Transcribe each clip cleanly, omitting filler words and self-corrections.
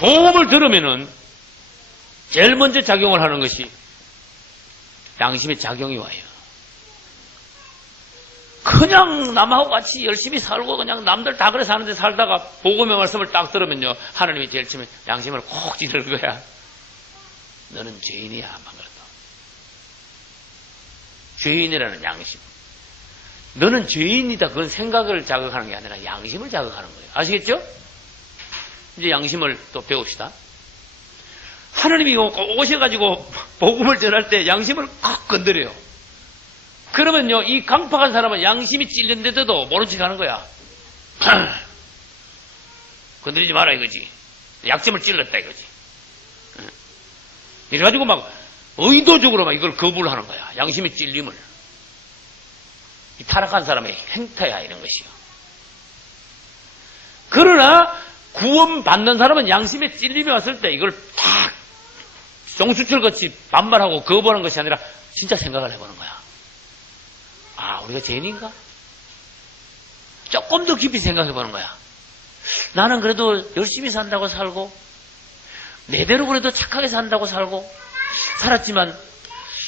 복음을 들으면은 제일 먼저 작용을 하는 것이 양심의 작용이 와요. 그냥 남하고 같이 열심히 살고 그냥 남들 다 그래 사는데 살다가 복음의 말씀을 딱 들으면요, 하나님이 제일 처음에 양심을 콕 찌르는 거야. 너는 죄인이야. 안 그래도 죄인이라는 양심. 너는 죄인이다. 그건 생각을 자극하는 게 아니라 양심을 자극하는 거예요. 아시겠죠? 이제 양심을 또 배웁시다. 하나님이 오셔가지고 복음을 전할 때 양심을 콕 건드려요. 그러면요, 이 강팍한 사람은 양심이 찔린데도 모른 척 하는 거야. 건드리지 마라 이거지. 약점을 찔렀다 이거지. 이래가지고 막 의도적으로 막 이걸 거부를 하는 거야. 양심의 찔림을. 이 타락한 사람의 행태야, 이런 것이요. 그러나 구원받는 사람은 양심의 찔림이 왔을 때 이걸 딱 종수철같이 반발하고 거부하는 것이 아니라 진짜 생각을 해보는 거야. 아, 우리가 죄인인가? 조금 더 깊이 생각해보는 거야. 나는 그래도 열심히 산다고 살고 내대로 그래도 착하게 산다고 살았지만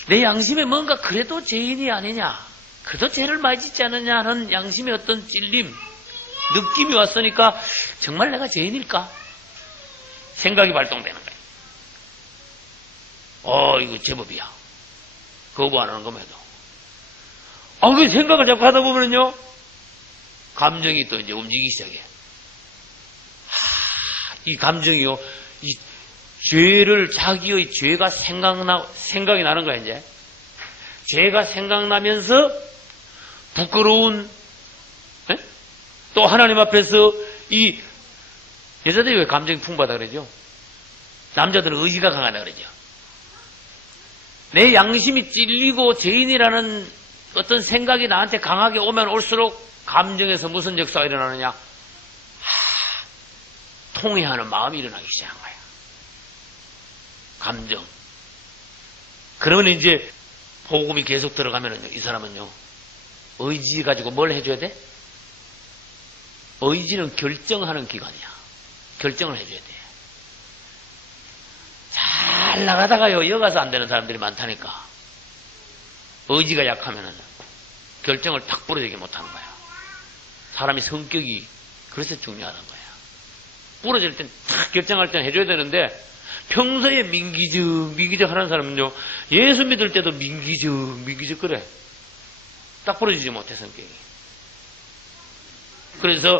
내 양심에 뭔가 그래도 죄인이 아니냐, 그래도 죄를 많이 짓지 않느냐 하는 양심의 어떤 찔림, 느낌이 왔으니까 정말 내가 죄인일까? 생각이 발동되는 거야. 이거 제법이야. 거부 안 하는 것만 해도. 그 생각을 자꾸 하다 보면요, 감정이 또 이제 움직이기 시작해. 이 감정이요, 이 죄를, 자기의 죄가 생각이 나는 거야, 이제. 죄가 생각나면서 부끄러운, 또 하나님 앞에서 이, 여자들이 왜 감정이 풍부하다 그러죠? 남자들은 의지가 강하다 그러죠. 내 양심이 찔리고 죄인이라는 어떤 생각이 나한테 강하게 오면 올수록 감정에서 무슨 역사가 일어나느냐? 통회하는 마음이 일어나기 시작한 거야. 감정. 그러면 이제 복음이 계속 들어가면은요, 이 사람은요, 의지 가지고 뭘 해줘야 돼? 의지는 결정하는 기관이야. 결정을 해줘야 돼. 잘 나가다가요, 여가서 안 되는 사람들이 많다니까. 의지가 약하면은 결정을 탁 부러지게 못하는 거야. 사람이 성격이 그래서 중요하단 거야. 부러질 땐 탁 결정할 땐 해줘야 되는데, 평소에 민기적 하는 사람은요, 예수 믿을 때도 민기적 그래. 딱 부러지지 못해, 성격이. 그래서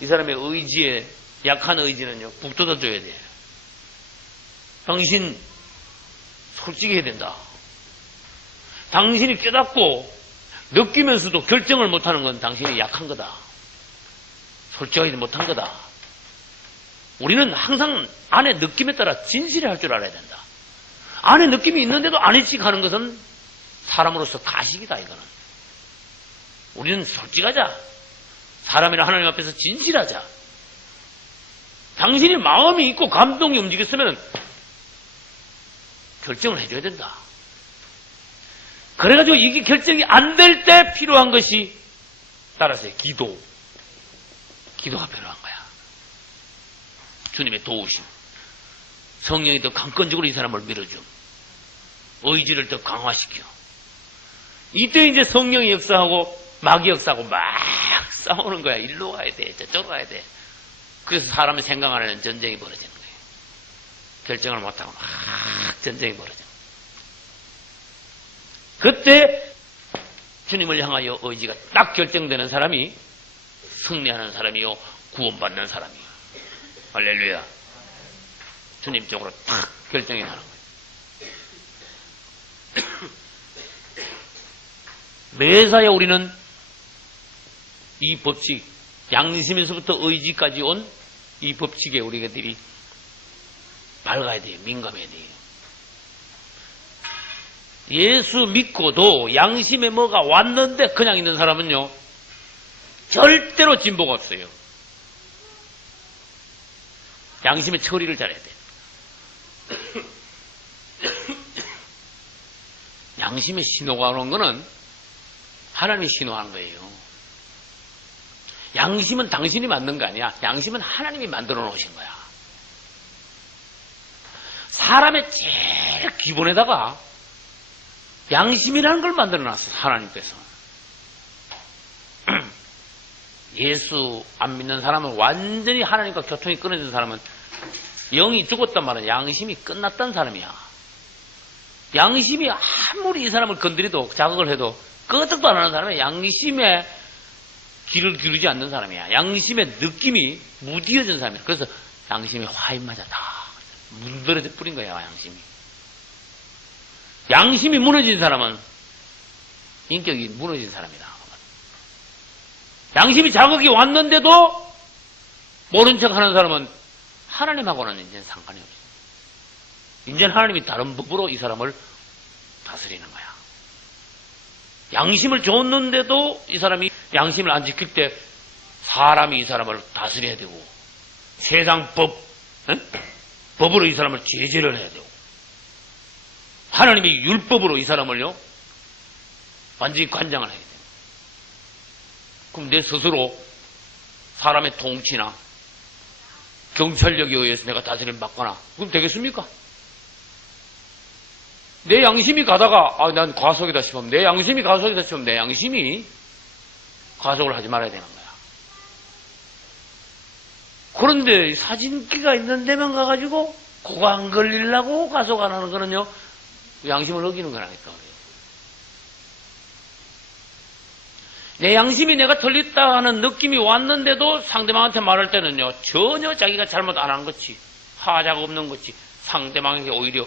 이 사람의 의지에, 약한 의지는요, 북돋아줘야 돼. 당신 솔직히 해야 된다. 당신이 깨닫고 느끼면서도 결정을 못하는 건 당신이 약한 거다. 솔직하지 못한 거다. 우리는 항상 안에 느낌에 따라 진실을 할 줄 알아야 된다. 안에 느낌이 있는데도 아니지 하는 것은 사람으로서 가식이다, 이거는. 우리는 솔직하자. 사람이나 하나님 앞에서 진실하자. 당신이 마음이 있고 감동이 움직였으면 결정을 해줘야 된다. 그래가지고 이게 결정이 안 될 때 필요한 것이 따라서 기도가 필요한 거야. 주님의 도우심. 성령이 더 강건적으로 이 사람을 밀어줌. 의지를 더 강화시켜. 이때 이제 성령이 역사하고 마귀 역사하고 막 싸우는 거야. 일로 가야 돼, 저쪽으로 가야 돼. 그래서 사람의 생각 안에는 전쟁이 벌어지는 거예요. 결정을 못하고 막 전쟁이 벌어져. 그때 주님을 향하여 의지가 딱 결정되는 사람이 승리하는 사람이요, 구원받는 사람이요. 할렐루야. 주님 쪽으로 딱 결정이 나는 거예요. 매사에 우리는 이 법칙, 양심에서부터 의지까지 온 이 법칙에 우리들이 밝아야 돼요. 민감해야 돼요. 예수 믿고도 양심에 뭐가 왔는데 그냥 있는 사람은요, 절대로 진보가 없어요. 양심의 처리를 잘해야 돼요. 양심의 신호가 오는 거는 하나님이 신호하는 거예요. 양심은 당신이 만든 거 아니야. 양심은 하나님이 만들어 놓으신 거야. 사람의 제일 기본에다가 양심이라는 걸 만들어놨어요. 하나님께서. 예수 안 믿는 사람은, 완전히 하나님과 교통이 끊어진 사람은 영이 죽었단 말은 양심이 끝났다는 사람이야. 양심이 아무리 이 사람을 건드려도, 자극을 해도 끄떡도 안 하는 사람은 양심에 귀를 기울이지 않는 사람이야. 양심의 느낌이 무디어진 사람이야. 그래서 양심이 화인마저 다 문드러져 뿌린 거야, 양심이. 양심이 무너진 사람은 인격이 무너진 사람이다. 양심이 자극이 왔는데도 모른 척 하는 사람은 하나님하고는 이제 상관이 없어. 이제 하나님이 다른 법으로 이 사람을 다스리는 거야. 양심을 줬는데도 이 사람이 양심을 안 지킬 때 사람이 이 사람을 다스려야 되고, 세상 법으로 이 사람을 제재를 해야 되고, 하나님이 율법으로 이 사람을요 완전히 관장을 해야 돼요. 그럼 내 스스로 사람의 통치나 경찰력에 의해서 내가 다스림을 받거나 그럼 되겠습니까? 내 양심이 가다가 난 과속이다 싶으면, 내 양심이 과속이다 싶으면 내 양심이 과속을 하지 말아야 되는 거야. 그런데 사진기가 있는 데만 가가지고 그거 안 걸리려고 과속 안 하는 거는요 양심을 어기는 거라니까. 내 양심이 내가 틀렸다 하는 느낌이 왔는데도 상대방한테 말할 때는요 전혀 자기가 잘못 안 한 것이, 하자가 없는 것이, 상대방에게 오히려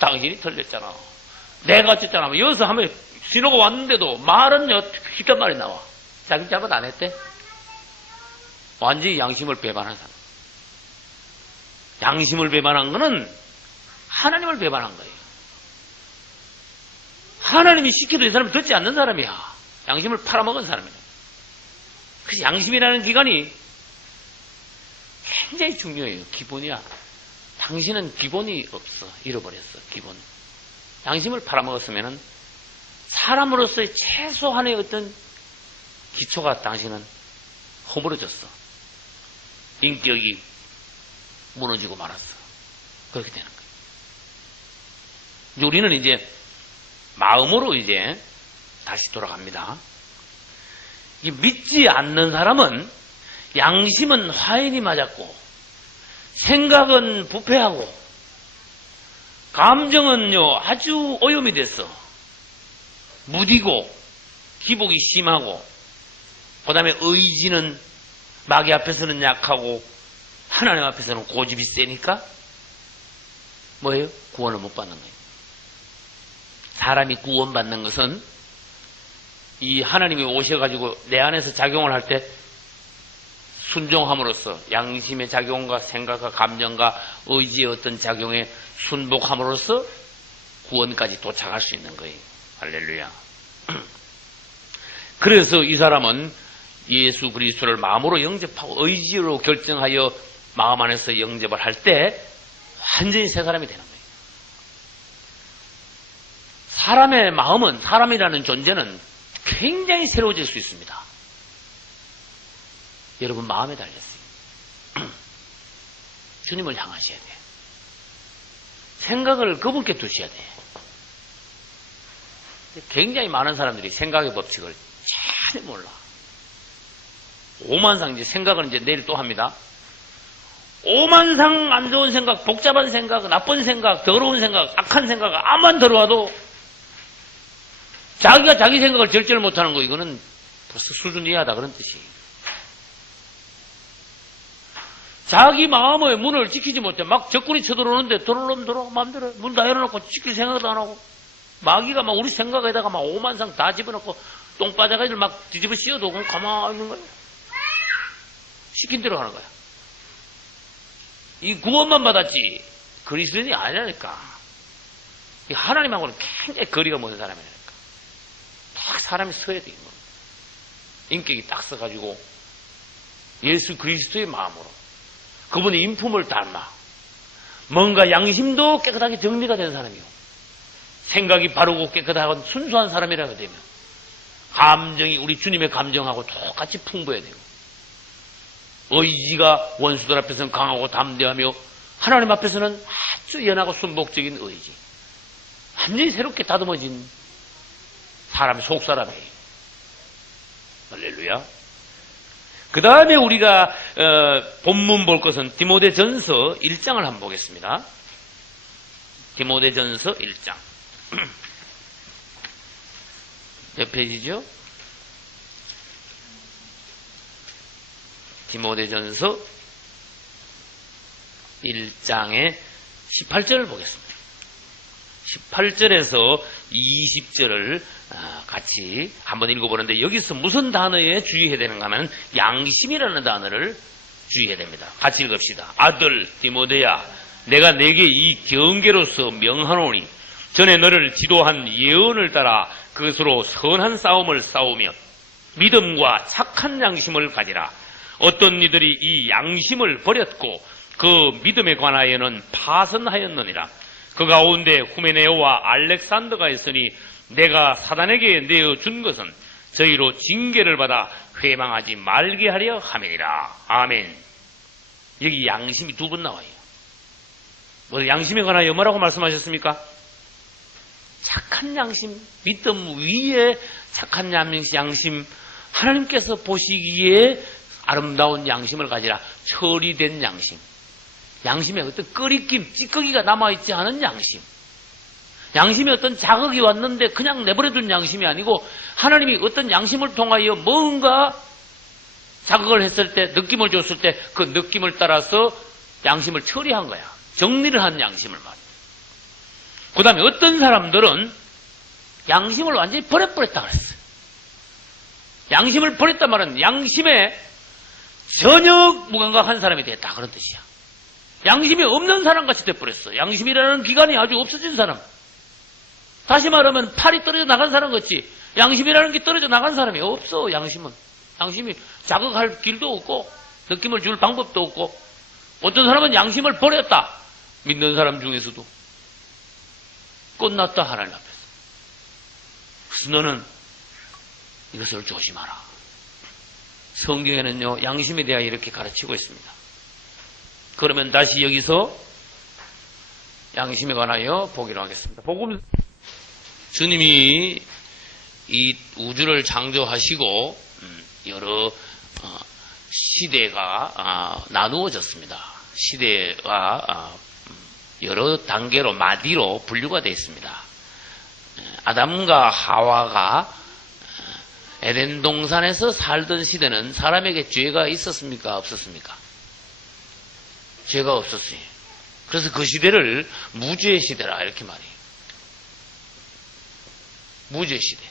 당신이 틀렸잖아, 내가 어쨌잖아, 여기서 하면 신호가 왔는데도 말은요 휘단 말이 나와. 자기 잘못 안 했대. 완전히 양심을 배반한 사람. 양심을 배반한 거는 하나님을 배반한 거예요. 하나님이 시켜도 이 사람이 듣지 않는 사람이야. 양심을 팔아먹은 사람이야. 그래서 양심이라는 기관이 굉장히 중요해요. 기본이야. 당신은 기본이 없어. 잃어버렸어. 기본. 양심을 팔아먹었으면은 사람으로서의 최소한의 어떤 기초가 당신은 허물어졌어. 인격이 무너지고 말았어. 그렇게 되는 거예요. 우리는 이제 마음으로 이제 다시 돌아갑니다. 이 믿지 않는 사람은 양심은 화인이 맞았고, 생각은 부패하고, 감정은요 아주 오염이 됐어. 무디고 기복이 심하고, 그 다음에 의지는 마귀 앞에서는 약하고 하나님 앞에서는 고집이 세니까 뭐예요? 구원을 못 받는 거예요. 사람이 구원받는 것은 이 하나님이 오셔가지고 내 안에서 작용을 할 때 순종함으로써, 양심의 작용과 생각과 감정과 의지의 어떤 작용에 순복함으로써 구원까지 도착할 수 있는 거예요. 할렐루야. 그래서 이 사람은 예수 그리스도를 마음으로 영접하고 의지로 결정하여 마음 안에서 영접을 할 때 완전히 새 사람이 되는 거예요. 사람의 마음은, 사람이라는 존재는 굉장히 새로워질 수 있습니다. 여러분 마음에 달렸어요. 주님을 향하셔야 돼요. 생각을 그분께 두셔야 돼요. 굉장히 많은 사람들이 생각의 법칙을 잘 몰라. 오만상, 이제 생각을 이제 내일 또 합니다. 오만상 안 좋은 생각, 복잡한 생각, 나쁜 생각, 더러운 생각, 악한 생각, 암만 들어와도 자기가 자기 생각을 절제를 못하는 거, 이거는 벌써 수준 이하다 그런 뜻이에요. 자기 마음의 문을 지키지 못해 막 적군이 쳐들어오는데 들어오면 들어오고 마음대로 문 다 열어놓고 지킬 생각도 안 하고, 마귀가 막 우리 생각에다가 막 오만상 다 집어넣고 똥 빠져가지고 막 뒤집어 씌워도 그냥 가만히 있는 거예요. 시킨 대로 하는 거야. 이 구원만 받았지 그리스도인이 아니라니까. 하나님하고는 굉장히 거리가 먼 사람이라니까. 딱 사람이 서야 돼. 인격이 딱 서가지고 예수 그리스도의 마음으로 그분의 인품을 닮아 뭔가 양심도 깨끗하게 정리가 된 사람이요, 생각이 바르고 깨끗하고 순수한 사람이라고 되면 감정이 우리 주님의 감정하고 똑같이 풍부해야 되고, 의지가 원수들 앞에서는 강하고 담대하며 하나님 앞에서는 아주 연하고 순복적인 의지. 완전히 새롭게 다듬어진 사람, 속사람이에요. 할렐루야. 그 다음에 우리가 본문 볼 것은 디모데전서 1장을 한번 보겠습니다. 디모데전서 1장. 몇 페이지죠? 디모데전서 1장의 18절을 보겠습니다. 18절에서 20절을 같이 한번 읽어보는데 여기서 무슨 단어에 주의해야 되는가 하면 양심이라는 단어를 주의해야 됩니다. 같이 읽읍시다. 아들 디모데야, 내가 내게 이 경계로서 명하노니 전에 너를 지도한 예언을 따라 그것으로 선한 싸움을 싸우며 믿음과 착한 양심을 가지라. 어떤 이들이 이 양심을 버렸고 그 믿음에 관하여는 파선하였느니라. 그 가운데 후메네오와 알렉산더가 있으니 내가 사단에게 내어준 것은 저희로 징계를 받아 회망하지 말게 하려 함이니라. 아멘. 여기 양심이 두 번 나와요. 뭐 양심에 관하여 뭐라고 말씀하셨습니까? 착한 양심, 믿음 위에 착한 양심, 하나님께서 보시기에 아름다운 양심을 가지라. 처리된 양심. 양심에 어떤 끓이김, 찌꺼기가 남아있지 않은 양심. 양심에 어떤 자극이 왔는데 그냥 내버려둔 양심이 아니고 하나님이 어떤 양심을 통하여 뭔가 자극을 했을 때, 느낌을 줬을 때 그 느낌을 따라서 양심을 처리한 거야. 정리를 한 양심을 말이야. 그 다음에 어떤 사람들은 양심을 완전히 버렸다 그랬어요. 양심을 버렸단 말은 양심에 전혀 무감각한 사람이 됐다 그런 뜻이야. 양심이 없는 사람같이 돼버렸어. 양심이라는 기관이 아주 없어진 사람. 다시 말하면 팔이 떨어져 나간 사람 같이 양심이라는 게 떨어져 나간 사람이 없어. 양심은. 양심이 자극할 길도 없고 느낌을 줄 방법도 없고 어떤 사람은 양심을 버렸다. 믿는 사람 중에서도 끝났다 하나님 앞에서. 그래서 너는 이것을 조심하라. 성경에는요 양심에 대하여 이렇게 가르치고 있습니다. 그러면 다시 여기서 양심에 관하여 보기로 하겠습니다. 복음 주님이 이 우주를 창조하시고 여러 시대가 나누어졌습니다. 시대가 여러 단계로 마디로 분류가 되어 있습니다. 아담과 하와가 에덴 동산에서 살던 시대는 사람에게 죄가 있었습니까? 없었습니까? 죄가 없었어요. 그래서 그 시대를 무죄 시대라 이렇게 말해요. 무죄 시대.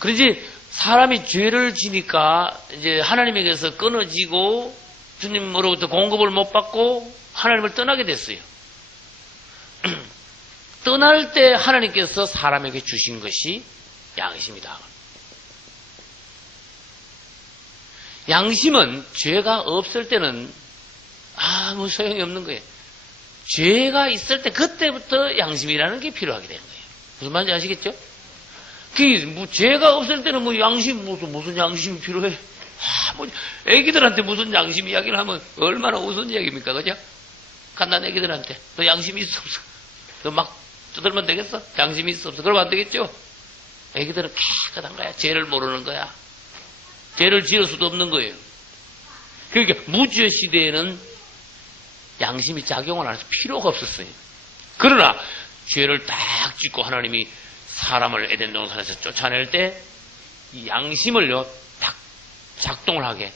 그런지 사람이 죄를 지니까 이제 하나님에게서 끊어지고 주님으로부터 공급을 못 받고 하나님을 떠나게 됐어요. 떠날 때 하나님께서 사람에게 주신 것이 양심이다. 양심은 죄가 없을 때는 아무 소용이 없는 거예요. 죄가 있을 때 그때부터 양심이라는 게 필요하게 되는 거예요. 무슨 말인지 아시겠죠? 뭐 죄가 없을 때는 뭐 양심 무슨 양심이 필요해? 뭐 애기들한테 무슨 양심 이야기를 하면 얼마나 우스운 이야기입니까, 그죠? 갓난 애기들한테 너 양심이 있어 없어? 너 막 두들면 되겠어? 양심이 있어 없어? 그러면 안 되겠죠? 애기들은 깨끗한 거야. 죄를 모르는 거야. 죄를 지을 수도 없는 거예요. 그러니까 무죄 시대에는 양심이 작용을 안 해서 필요가 없었어요. 그러나 죄를 딱 짓고 하나님이 사람을 에덴 동산에서 쫓아낼 때 이 양심을요 딱 작동을 하게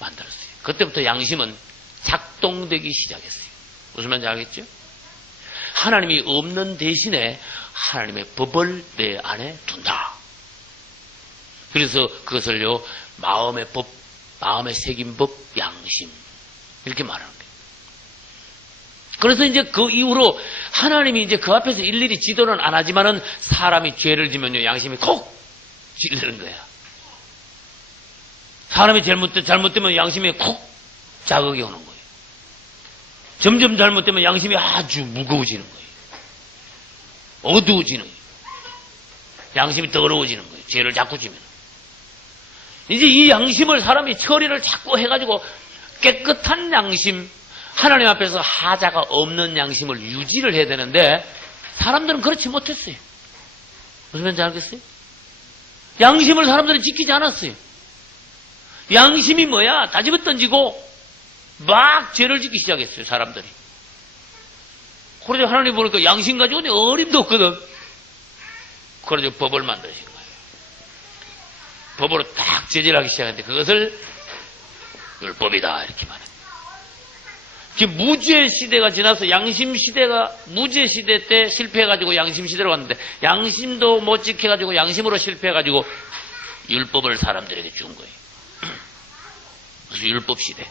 만들었어요. 그때부터 양심은 작동되기 시작했어요. 무슨 말인지 알겠죠? 하나님이 없는 대신에 하나님의 법을 내 안에 둔다. 그래서 그것을요 마음의 법, 마음에 새긴 법, 양심 이렇게 말하는 거예요. 그래서 이제 그 이후로 하나님이 이제 그 앞에서 일일이 지도는 안 하지만은 사람이 죄를 지면요 양심이 콕 찔리는 거야. 사람이 잘못되면 양심이 콕 자극이 오는 거예요. 점점 잘못되면 양심이 아주 무거워지는 거예요. 어두워지는 거예요. 양심이 더러워지는 거예요. 죄를 자꾸 지면. 이제 이 양심을 사람이 처리를 자꾸 해가지고 깨끗한 양심, 하나님 앞에서 하자가 없는 양심을 유지를 해야 되는데 사람들은 그렇지 못했어요. 무슨 말인지 알겠어요? 양심을 사람들은 지키지 않았어요. 양심이 뭐야? 다 집어 던지고 막 죄를 짓기 시작했어요, 사람들이. 그래서 하나님 보니까 양심 가지고 어림도 없거든. 그래서 법을 만드신 거예요. 법으로 딱 제재를 하기 시작했는데 그것을 율법이다 이렇게 말해요. 지금 무죄 시대가 지나서 양심 시대가, 무죄 시대 때 실패해가지고 양심 시대로 갔는데 양심도 못 지켜가지고 양심으로 실패해가지고 율법을 사람들에게 준 거예요. 그래서 율법 시대.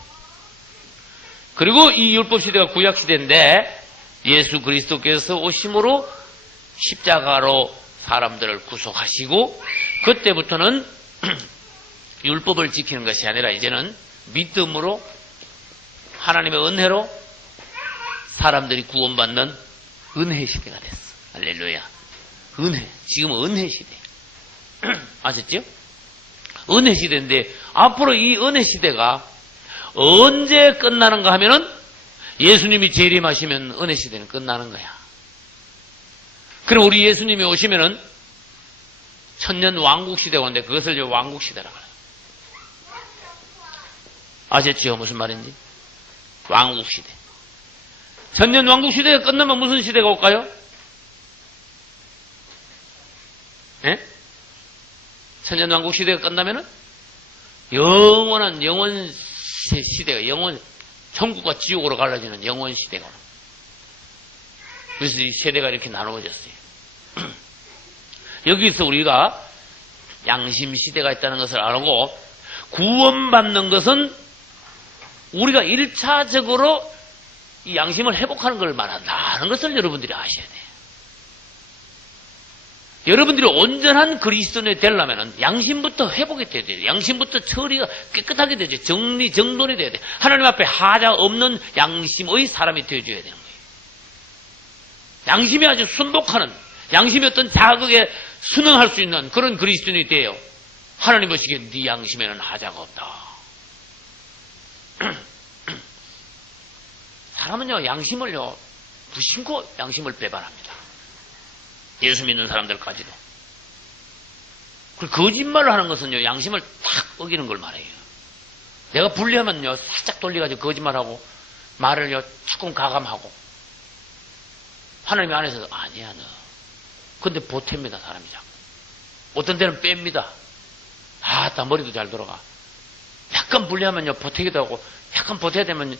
그리고 이 율법 시대가 구약 시대인데 예수 그리스도께서 오심으로 십자가로 사람들을 구속하시고 그때부터는 율법을 지키는 것이 아니라 이제는 믿음으로 하나님의 은혜로 사람들이 구원받는 은혜 시대가 됐어. 할렐루야. 은혜. 지금은 은혜 시대. 아셨죠? 은혜 시대인데 앞으로 이 은혜 시대가 언제 끝나는가 하면은 예수님이 재림하시면 은혜 시대는 끝나는 거야. 그럼 우리 예수님이 오시면은 천년 왕국 시대가 오는데 그것을 왕국 시대라고 해요. 아셨죠? 무슨 말인지? 왕국 시대. 천년 왕국 시대가 끝나면 무슨 시대가 올까요? 예? 천년 왕국 시대가 끝나면은 영원한 영원 시대가 천국과 지옥으로 갈라지는 영원 시대가 오는. 그래서 이 세대가 이렇게 나누어졌어요. 여기서 우리가 양심 시대가 있다는 것을 알고 구원받는 것은 우리가 1차적으로 이 양심을 회복하는 걸 말한다는 것을 여러분들이 아셔야 돼요. 여러분들이 온전한 그리스도인이 되려면 양심부터 회복이 돼야 돼요. 양심부터 처리가 깨끗하게 되죠. 정돈이 돼야 돼요. 하나님 앞에 하자 없는 양심의 사람이 되어줘야 되는 거예요. 양심이 아주 순복하는, 양심이 어떤 자극에 순응할 수 있는 그런 그리스도인이 돼요. 하나님 보시기에 네 양심에는 하자가 없다. 사람은요, 양심을요, 무심코 양심을 배반합니다. 예수 믿는 사람들까지도. 그리고 거짓말을 하는 것은요, 양심을 탁 어기는 걸 말해요. 내가 불리하면요, 살짝 돌려가지고 거짓말하고, 말을요, 조금 가감하고. 하나님 안에서, 아니야, 너. 근데 보탭니다, 사람이 자꾸. 어떤 때는 뺍니다. 다 머리도 잘 돌아가. 약간 불리하면요, 보태기도 하고, 약간 보태야 되면,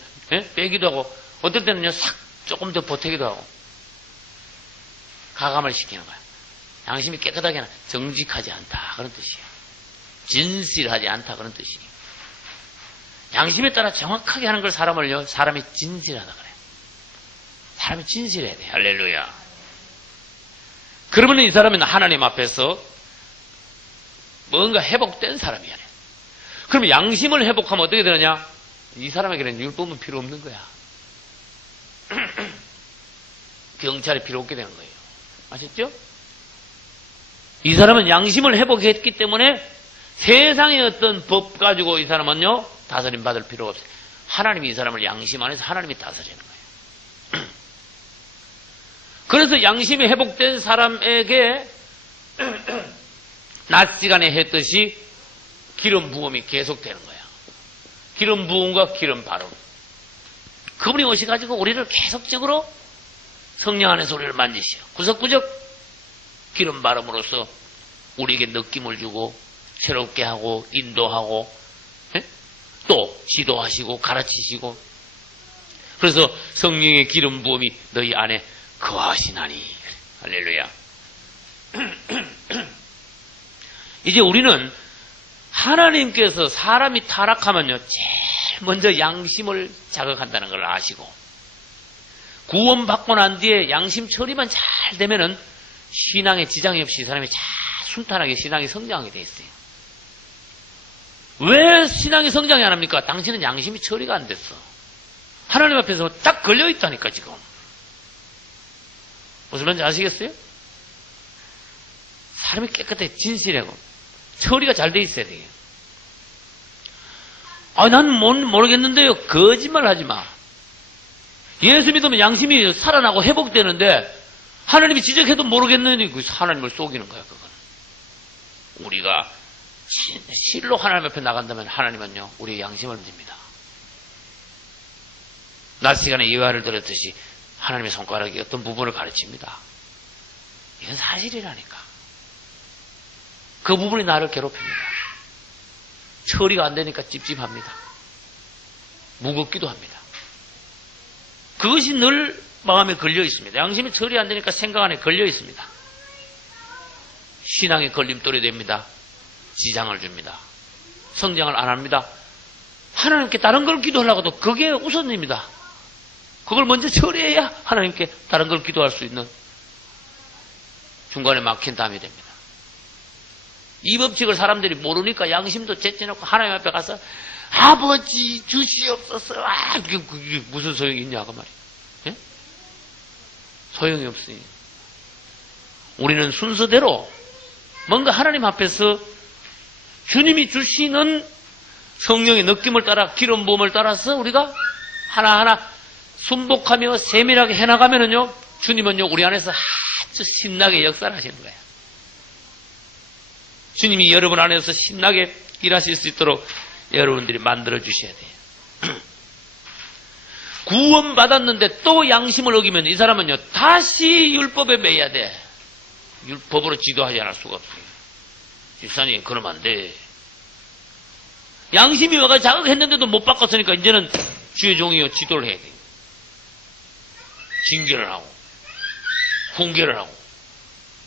빼기도 하고, 어떤 때는요, 싹 조금 더 보태기도 하고. 가감을 시키는 거야. 양심이 깨끗하게 하나, 정직하지 않다. 그런 뜻이에요. 진실하지 않다. 그런 뜻이에요. 양심에 따라 정확하게 하는 걸 사람이 진실하다 그래요. 사람이 진실해야 돼. 할렐루야. 그러면 이 사람은 하나님 앞에서 뭔가 회복된 사람이야. 그러면 양심을 회복하면 어떻게 되느냐? 이 사람에게는 율법은 필요 없는 거야. 경찰이 필요 없게 되는 거예요. 아셨죠? 이 사람은 양심을 회복했기 때문에 세상의 어떤 법 가지고 이 사람은요, 다스림 받을 필요가 없어요. 하나님이 이 사람을 양심 안에서 하나님이 다스리는 거예요. 그래서 양심이 회복된 사람에게 낮 시간에 했듯이 기름 부음이 계속되는 거야. 기름 부음과 기름 바름. 그분이 오셔가지고 우리를 계속적으로 성령 안에서 우리를 만지시오. 구석구석 기름 바람으로써 우리에게 느낌을 주고 새롭게 하고 인도하고 또 지도하시고 가르치시고. 그래서 성령의 기름 부음이 너희 안에 거하시나니. 할렐루야. 이제 우리는 하나님께서 사람이 타락하면요, 제일 먼저 양심을 자극한다는 걸 아시고, 구원받고 난 뒤에 양심 처리만 잘 되면은 신앙에 지장이 없이 사람이 잘 순탄하게 신앙이 성장하게 돼 있어요. 왜 신앙이 성장이 안 합니까? 당신은 양심이 처리가 안 됐어. 하나님 앞에서 딱 걸려 있다니까, 지금. 무슨 말인지 아시겠어요? 사람이 깨끗해, 진실하고, 처리가 잘 돼 있어야 돼요. 난 모르겠는데요. 거짓말 하지 마. 예수 믿으면 양심이 살아나고 회복되는데 하나님이 지적해도 모르겠느니 그 하나님을 속이는 거야. 그건 우리가 실로 하나님 앞에 나간다면 하나님은요 우리의 양심을 믿습니다. 낮 시간에 예화를 들었듯이 하나님의 손가락이 어떤 부분을 가르칩니다. 이건 사실이라니까. 그 부분이 나를 괴롭힙니다. 처리가 안 되니까 찝찝합니다. 무겁기도 합니다. 그것이 늘 마음에 걸려 있습니다. 양심이 처리 안 되니까 생각 안에 걸려 있습니다. 신앙의 걸림돌이 됩니다. 지장을 줍니다. 성장을 안 합니다. 하나님께 다른 걸 기도하려고도 그게 우선입니다. 그걸 먼저 처리해야 하나님께 다른 걸 기도할 수 있는 중간에 막힌 담이 됩니다. 이 법칙을 사람들이 모르니까 양심도 제쳐놓고 하나님 앞에 가서 아버지 주시옵소서. 그게 무슨 소용이 있냐 그 말이에요. 예? 소용이 없으니 우리는 순서대로 뭔가 하나님 앞에서 주님이 주시는 성령의 느낌을 따라 기름 부음을 따라서 우리가 하나하나 순복하며 세밀하게 해나가면은요 주님은요 우리 안에서 아주 신나게 역사를 하시는 거예요. 주님이 여러분 안에서 신나게 일하실 수 있도록 여러분들이 만들어 주셔야 돼요. 구원받았는데 또 양심을 어기면 이 사람은요 다시 율법에 매여야 돼. 율법으로 지도하지 않을 수가 없어요. 집사님 그러면 안 돼. 양심이 와가 자극했는데도 못 바꿨으니까 이제는 주의 종이요 지도를 해야 돼. 징계를 하고 훈계를 하고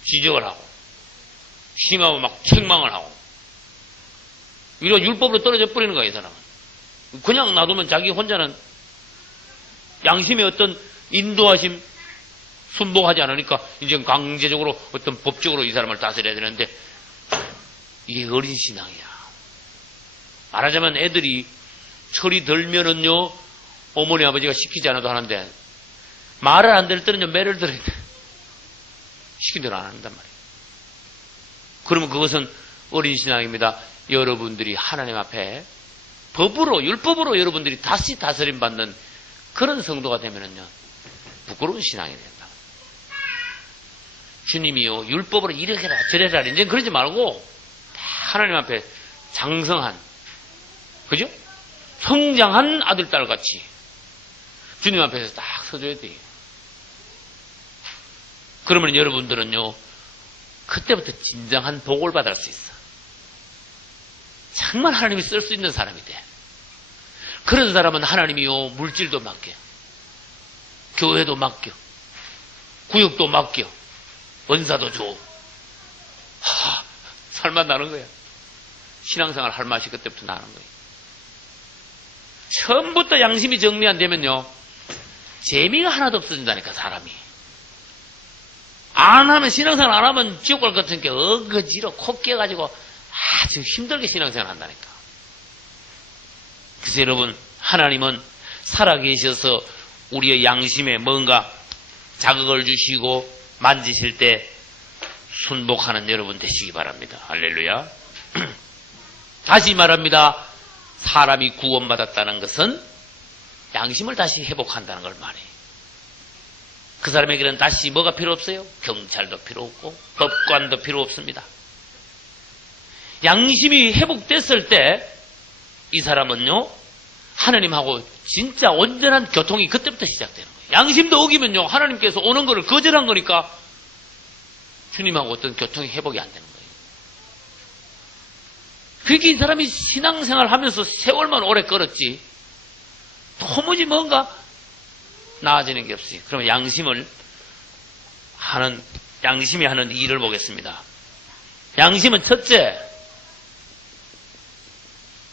지적을 하고 심하고 막 책망을 하고 이런 율법으로 떨어져 버리는 거야 이 사람은. 그냥 놔두면 자기 혼자는 양심의 어떤 인도하심 순복하지 않으니까 이제 강제적으로 어떤 법적으로 이 사람을 다스려야 되는데 이게 어린 신앙이야. 말하자면 애들이 철이 들면은요 어머니 아버지가 시키지 않아도 하는데 말을 안 들 때는요 매를 들어야 돼. 시킨 대로 안 한단 말이에요. 그러면 그것은 어린 신앙입니다. 여러분들이 하나님 앞에 법으로 율법으로 여러분들이 다시 다스림 받는 그런 성도가 되면은요 부끄러운 신앙이 된다. 주님이요 율법으로 이래라 저래라 이제 그러지 말고 다 하나님 앞에 장성한 그죠? 성장한 아들 딸 같이 주님 앞에서 딱 서줘야 돼요. 그러면 여러분들은요 그때부터 진정한 복을 받을 수 있어. 정말 하나님이 쓸 수 있는 사람이 돼. 그런 사람은 하나님이요 물질도 맡겨, 교회도 맡겨, 구역도 맡겨, 은사도 줘. 살만 나는 거야. 신앙생활 할 맛이 그때부터 나는 거예요. 처음부터 양심이 정리 안 되면요 재미가 하나도 없어진다니까 사람이. 안 하면 신앙생활 안 하면 지옥 갈 것 같으니까 어거지로 코 깨가지고 아주 힘들게 신앙생활 한다니까. 그래서 여러분 하나님은 살아계셔서 우리의 양심에 뭔가 자극을 주시고 만지실 때 순복하는 여러분 되시기 바랍니다. 할렐루야. 다시 말합니다. 사람이 구원받았다는 것은 양심을 다시 회복한다는 걸 말해요. 그 사람에게는 다시 뭐가 필요 없어요? 경찰도 필요 없고 법관도 필요 없습니다. 양심이 회복됐을 때 이 사람은요 하나님하고 진짜 온전한 교통이 그때부터 시작되는 거예요. 양심도 어기면요 하나님께서 오는 것을 거절한 거니까 주님하고 어떤 교통이 회복이 안 되는 거예요. 그렇게 이 사람이 신앙생활 하면서 세월만 오래 걸었지 도무지 뭔가 나아지는 게 없어요. 그러면 양심이 하는 일을 보겠습니다. 양심은 첫째,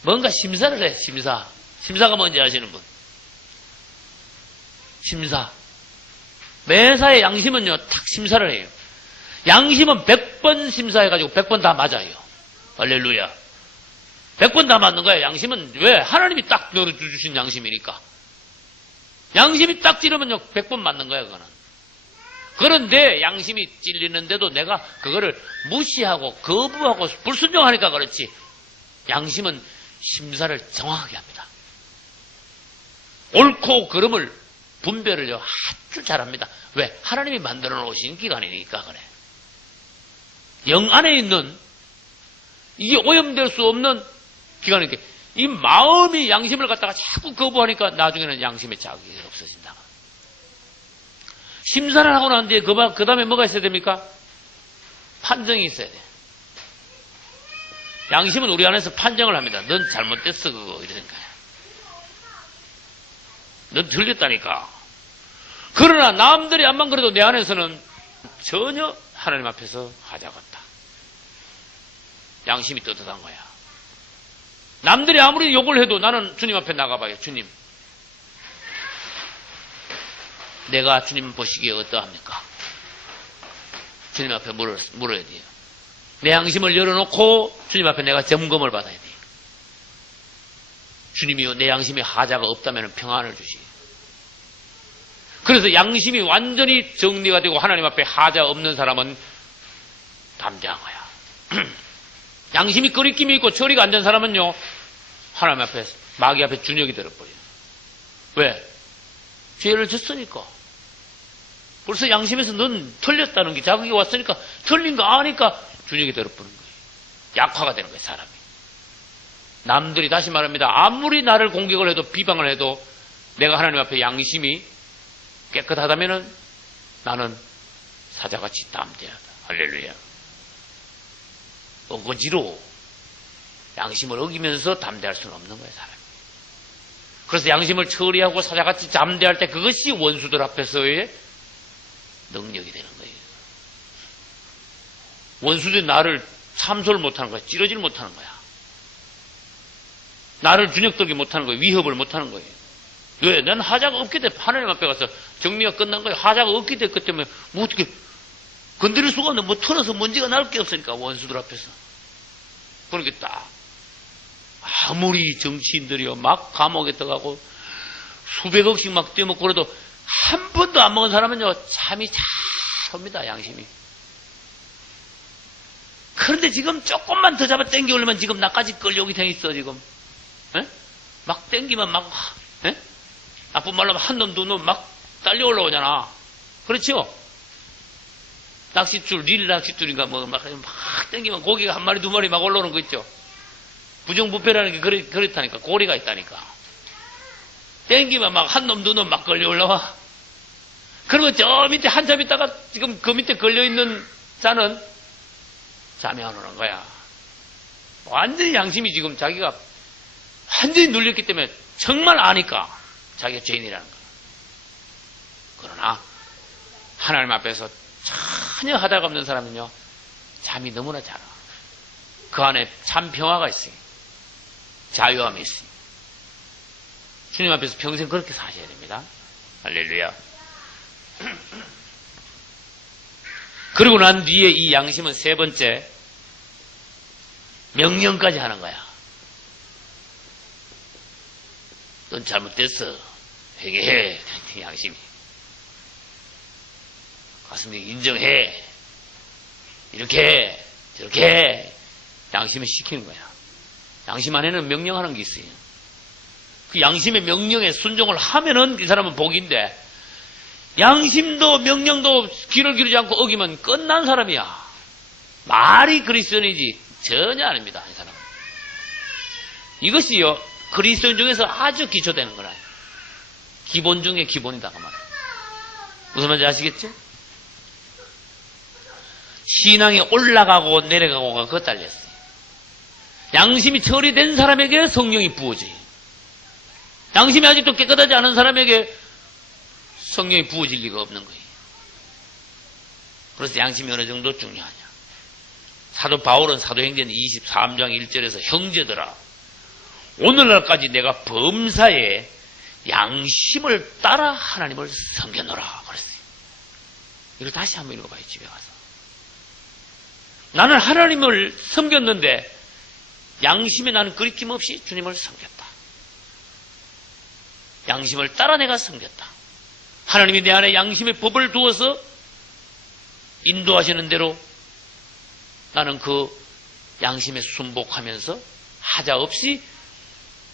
뭔가 심사를 해, 심사. 심사가 뭔지 아시는 분? 심사. 매사에 양심은요, 탁 심사를 해요. 양심은 100번 심사해가지고 100번 다 맞아요. 할렐루야. 100번 다 맞는 거예요. 양심은 왜? 하나님이 딱 넣어주신 양심이니까. 양심이 딱 찌르면요 100번 맞는 거야 그거는. 그런데 양심이 찔리는데도 내가 그거를 무시하고 거부하고 불순종하니까 그렇지 양심은 심사를 정확하게 합니다. 옳고 그름을 분별을 아주 잘합니다. 왜? 하나님이 만들어 놓으신 기관이니까 그래. 영 안에 있는 이게 오염될 수 없는 기관이니까 이 마음이 양심을 갖다가 자꾸 거부하니까 나중에는 양심의 자극이 없어진다. 심사를 하고 난 뒤에 그 다음에 뭐가 있어야 됩니까? 판정이 있어야 돼. 양심은 우리 안에서 판정을 합니다. 넌 잘못됐어 그거 이러는 거야. 넌 틀렸다니까. 그러나 남들이 안만 그래도 내 안에서는 전혀 하나님 앞에서 하자가 없다. 양심이 떳떳한 거야. 남들이 아무리 욕을 해도 나는 주님 앞에 나가봐요. 주님, 내가 주님 보시기에 어떠합니까? 주님 앞에 물어야 돼요. 내 양심을 열어놓고 주님 앞에 내가 점검을 받아야 돼요. 주님이요, 내 양심에 하자가 없다면 평안을 주시고. 그래서 양심이 완전히 정리가 되고 하나님 앞에 하자 없는 사람은 담대한 거야. 양심이 끄리낌이 있고 처리가 안 된 사람은요, 하나님 앞에, 마귀 앞에 준역이 되어버려요. 왜? 죄를 졌으니까. 벌써 양심에서 넌 틀렸다는 게 자극이 왔으니까, 틀린 거 아니까 준역이 되어버리는 거예요. 약화가 되는 거예요, 사람이. 남들이 다시 말합니다. 아무리 나를 공격을 해도 비방을 해도 내가 하나님 앞에 양심이 깨끗하다면은 나는 사자같이 담대하다. 할렐루야. 어거지로 양심을 어기면서 담대할 수는 없는 거예요, 사람이. 그래서 양심을 처리하고 사자같이 담대할 때 그것이 원수들 앞에서의 능력이 되는 거예요. 원수들이 나를 참소를 못하는 거야. 찌르지를 못하는 거야. 나를 주눅들게 못하는 거예요. 위협을 못하는 거예요. 왜? 난 하자가 없기 때문에 하나님 앞에 가서 정리가 끝난 거예요. 하자가 없기 때문에 뭐 어떻게 건드릴 수가 없는, 뭐 털어서 먼지가 날 게 없으니까 원수들 앞에서. 그러니까 딱 아무리 정치인들이요 막 감옥에 들어가고 수백억씩 막 떼먹고 그래도 한 번도 안 먹은 사람은요 잠이 잘 옵니다. 양심이. 그런데 지금 조금만 더 잡아 당겨 올리면 지금 나까지 끌려오게 돼 있어 지금. 에? 막 당기면 막 에? 나쁜 말로 하면 한 놈 두 놈 막 딸려 올라오잖아. 그렇죠? 낚싯줄, 릴 낚싯줄인가 뭐 막 당기면 고기가 한 마리 두 마리 막 올라오는 거 있죠. 부정부패라는 게 그렇다니까. 고리가 있다니까. 당기면 막 한 놈 두 놈 막 걸려 올라와. 그러면 저 밑에 한참 있다가 지금 그 밑에 걸려있는 자는 잠이 안 오는 거야. 완전히 양심이 지금 자기가 완전히 눌렸기 때문에 정말 아니까 자기가 죄인이라는 거야. 그러나 하나님 앞에서 전혀 하다가 없는 사람은요 잠이 너무나 잘 와. 그 안에 참 평화가 있어요. 자유함이 있어요. 주님 앞에서 평생 그렇게 사셔야 됩니다. 할렐루야. 그리고 난 뒤에 이 양심은 세 번째 명령까지 하는 거야. 넌 잘못됐어. 회개해. 양심이. 가슴이 인정해. 이렇게 해. 저렇게 해. 양심을 시키는 거야. 양심 안에는 명령하는 게 있어요. 그 양심의 명령에 순종을 하면은 이 사람은 복인데 양심도 명령도 귀를 기르지 않고 어기면 끝난 사람이야. 말이 그리스도인이지 전혀 아닙니다. 이 사람은. 이것이요 그리스도인 중에서 아주 기초되는 거라. 기본 중에 기본이다 그 말이에요. 무슨 말인지 아시겠죠? 신앙이 올라가고 내려가고가 그거 달렸어요. 양심이 처리된 사람에게 성령이 부어져요. 양심이 아직도 깨끗하지 않은 사람에게 성령이 부어질 리가 없는 거예요. 그래서 양심이 어느 정도 중요하냐. 사도 바울은 사도행전 23장 1절에서 형제들아 오늘날까지 내가 범사에 양심을 따라 하나님을 섬겨노라 그랬어요. 이걸 다시 한번 읽어봐요. 집에 가서. 나는 하나님을 섬겼는데 양심에 나는 거리낌 없이 주님을 섬겼다. 양심을 따라 내가 섬겼다. 하나님이 내 안에 양심의 법을 두어서 인도하시는 대로 나는 그 양심에 순복하면서 하자 없이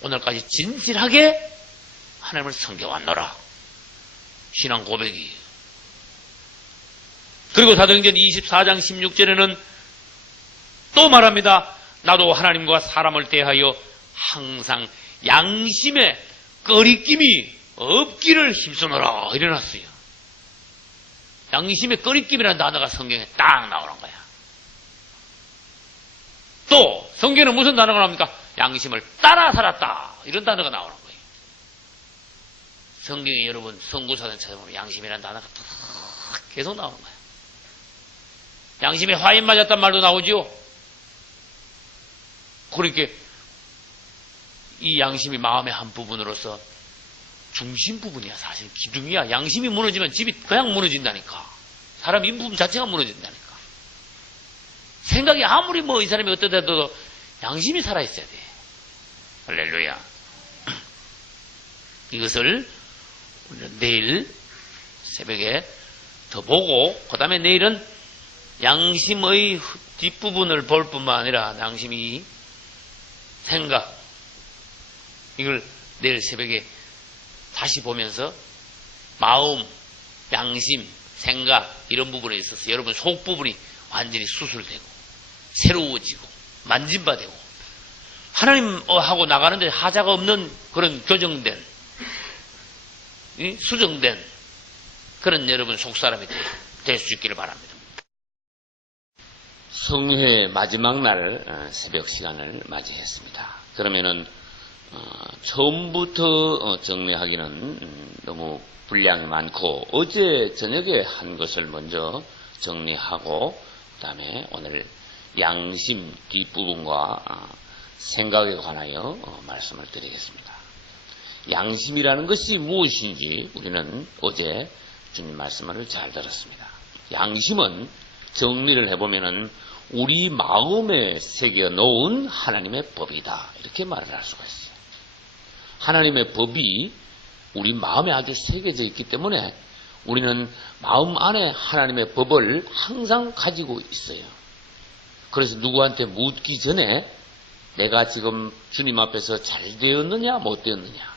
오늘까지 진실하게 하나님을 섬겨왔노라. 신앙 고백이. 그리고 사도행전 24장 16절에는 또 말합니다. 나도 하나님과 사람을 대하여 항상 양심에 꺼리낌이 없기를 힘쓰노라 이래놨어요. 양심에 꺼리낌이라는 단어가 성경에 딱 나오는 거야. 또 성경에는 무슨 단어가 나옵니까? 양심을 따라 살았다 이런 단어가 나오는 거예요. 성경에 여러분 성구사전 찾아보면 양심이라는 단어가 계속 나오는 거예요. 양심에 화인 맞았단 말도 나오지요. 그렇게 이 양심이 마음의 한 부분으로서 중심 부분이야. 사실 기둥이야. 양심이 무너지면 집이 그냥 무너진다니까. 사람 인품 자체가 무너진다니까. 생각이 아무리 이 사람이 어떠해도 양심이 살아있어야 돼. 할렐루야. 이것을 내일 새벽에 더 보고 그 다음에 내일은 양심의 뒷부분을 볼 뿐만 아니라 양심이 생각 이걸 내일 새벽에 다시 보면서 마음, 양심, 생각 이런 부분에 있어서 여러분 속 부분이 완전히 수술되고 새로워지고 만진바되고 하나님하고 나가는데 하자가 없는 그런 교정된 수정된 그런 여러분 속사람이 될 수 있기를 바랍니다. 성회 마지막 날 새벽 시간을 맞이했습니다. 그러면은 처음부터 정리하기는 너무 분량이 많고 어제 저녁에 한 것을 먼저 정리하고 그 다음에 오늘 양심 뒷부분과 생각에 관하여 말씀을 드리겠습니다. 양심이라는 것이 무엇인지 우리는 어제 주님 말씀을 잘 들었습니다. 양심은 정리를 해보면은 우리 마음에 새겨놓은 하나님의 법이다 이렇게 말을 할 수가 있어요. 하나님의 법이 우리 마음에 아주 새겨져 있기 때문에 우리는 마음 안에 하나님의 법을 항상 가지고 있어요. 그래서 누구한테 묻기 전에 내가 지금 주님 앞에서 잘 되었느냐 못 되었느냐,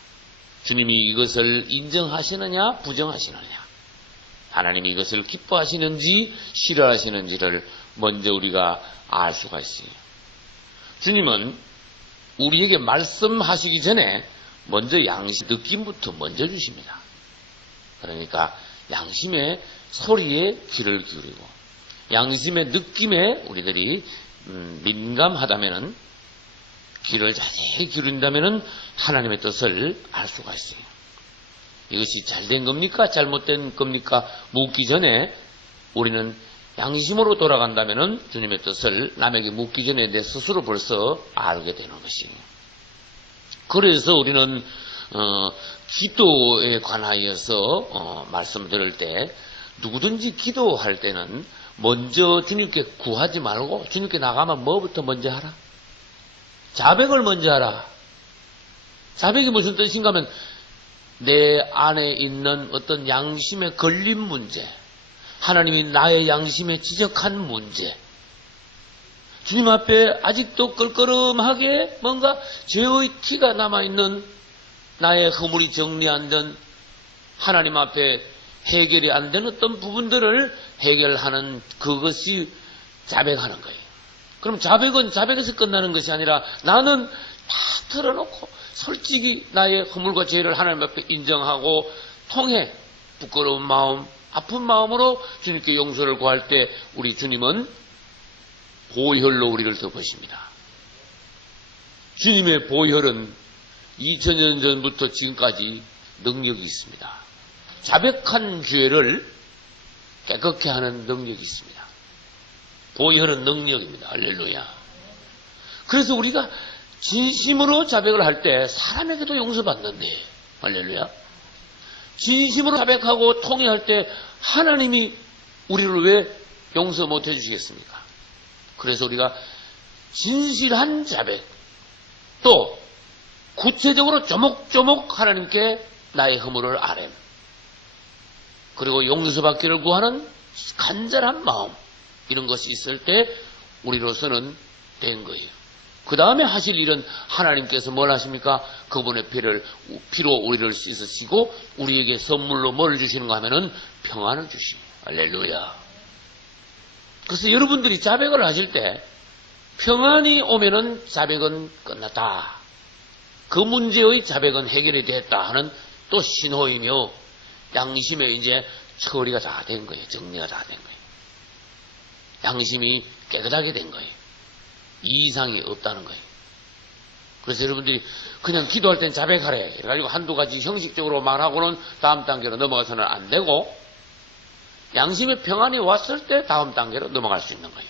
주님이 이것을 인정하시느냐 부정하시느냐, 하나님이 이것을 기뻐하시는지 싫어하시는지를 먼저 우리가 알 수가 있어요. 주님은 우리에게 말씀하시기 전에 먼저 양심 느낌부터 먼저 주십니다. 그러니까 양심의 소리에 귀를 기울이고 양심의 느낌에 우리들이 민감하다면은 귀를 자세히 기울인다면은 하나님의 뜻을 알 수가 있어요. 이것이 잘된 겁니까? 잘못된 겁니까? 묻기 전에 우리는 양심으로 돌아간다면은 주님의 뜻을 남에게 묻기 전에 내 스스로 벌써 알게 되는 것이에요. 그래서 우리는 기도에 관하여서 말씀드릴 때 누구든지 기도할 때는 먼저 주님께 구하지 말고 주님께 나가면 뭐부터 먼저 하라? 자백을 먼저 하라. 자백이 무슨 뜻인가 하면 내 안에 있는 어떤 양심에 걸린 문제, 하나님이 나의 양심에 지적한 문제, 주님 앞에 아직도 껄끄름하게 뭔가 죄의 티가 남아있는 나의 허물이 정리 안 된 하나님 앞에 해결이 안 된 어떤 부분들을 해결하는 그것이 자백하는 거예요. 그럼 자백은 자백에서 끝나는 것이 아니라 나는 다 털어놓고 솔직히 나의 허물과 죄를 하나님 앞에 인정하고 통해 부끄러운 마음, 아픈 마음으로 주님께 용서를 구할 때 우리 주님은 보혈로 우리를 덮으십니다. 주님의 보혈은 2000년 전부터 지금까지 능력이 있습니다. 자백한 죄를 깨끗게 하는 능력이 있습니다. 보혈은 능력입니다. 할렐루야. 그래서 우리가 진심으로 자백을 할 때 사람에게도 용서받는데, 할렐루야. 진심으로 자백하고 통회할 때 하나님이 우리를 왜 용서 못 해주시겠습니까? 그래서 우리가 진실한 자백, 또 구체적으로 조목조목 하나님께 나의 허물을 아뢰, 그리고 용서받기를 구하는 간절한 마음, 이런 것이 있을 때 우리로서는 된 거예요. 그 다음에 하실 일은 하나님께서 뭘 하십니까? 그분의 피로 우리를 씻으시고 우리에게 선물로 뭘 주시는가 하면은 평안을 주십니다. 할렐루야. 그래서 여러분들이 자백을 하실 때 평안이 오면은 자백은 끝났다. 그 문제의 자백은 해결이 됐다 하는 또 신호이며 양심에 이제 처리가 다 된 거예요. 정리가 다 된 거예요. 양심이 깨끗하게 된 거예요. 이상이 없다는 거예요. 그래서 여러분들이 그냥 기도할 땐 자백하래. 그래가지고 한두 가지 형식적으로 말하고는 다음 단계로 넘어가서는 안 되고 양심의 평안이 왔을 때 다음 단계로 넘어갈 수 있는 거예요.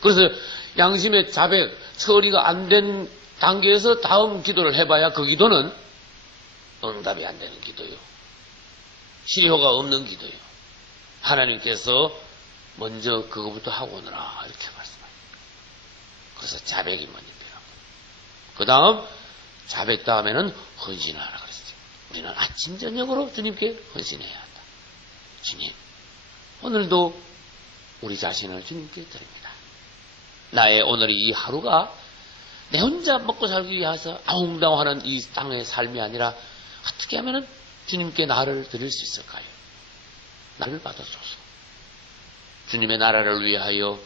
그래서 양심의 자백, 처리가 안 된 단계에서 다음 기도를 해봐야 그 기도는 응답이 안 되는 기도요. 실효가 없는 기도요. 하나님께서 먼저 그거부터 하고 오너라 이렇게 말씀합니다. 그래서 자백이 먼저 필요합니다. 그 다음 자백 다음에는 헌신을 하라 그랬어요. 우리는 아침 저녁으로 주님께 헌신해야 한다. 주님, 오늘도 우리 자신을 주님께 드립니다. 나의 오늘의 이 하루가 내 혼자 먹고 살기 위해서 아웅다웅하는 이 땅의 삶이 아니라 어떻게 하면 주님께 나를 드릴 수 있을까요? 나를 받아소서. 주님의 나라를 위하여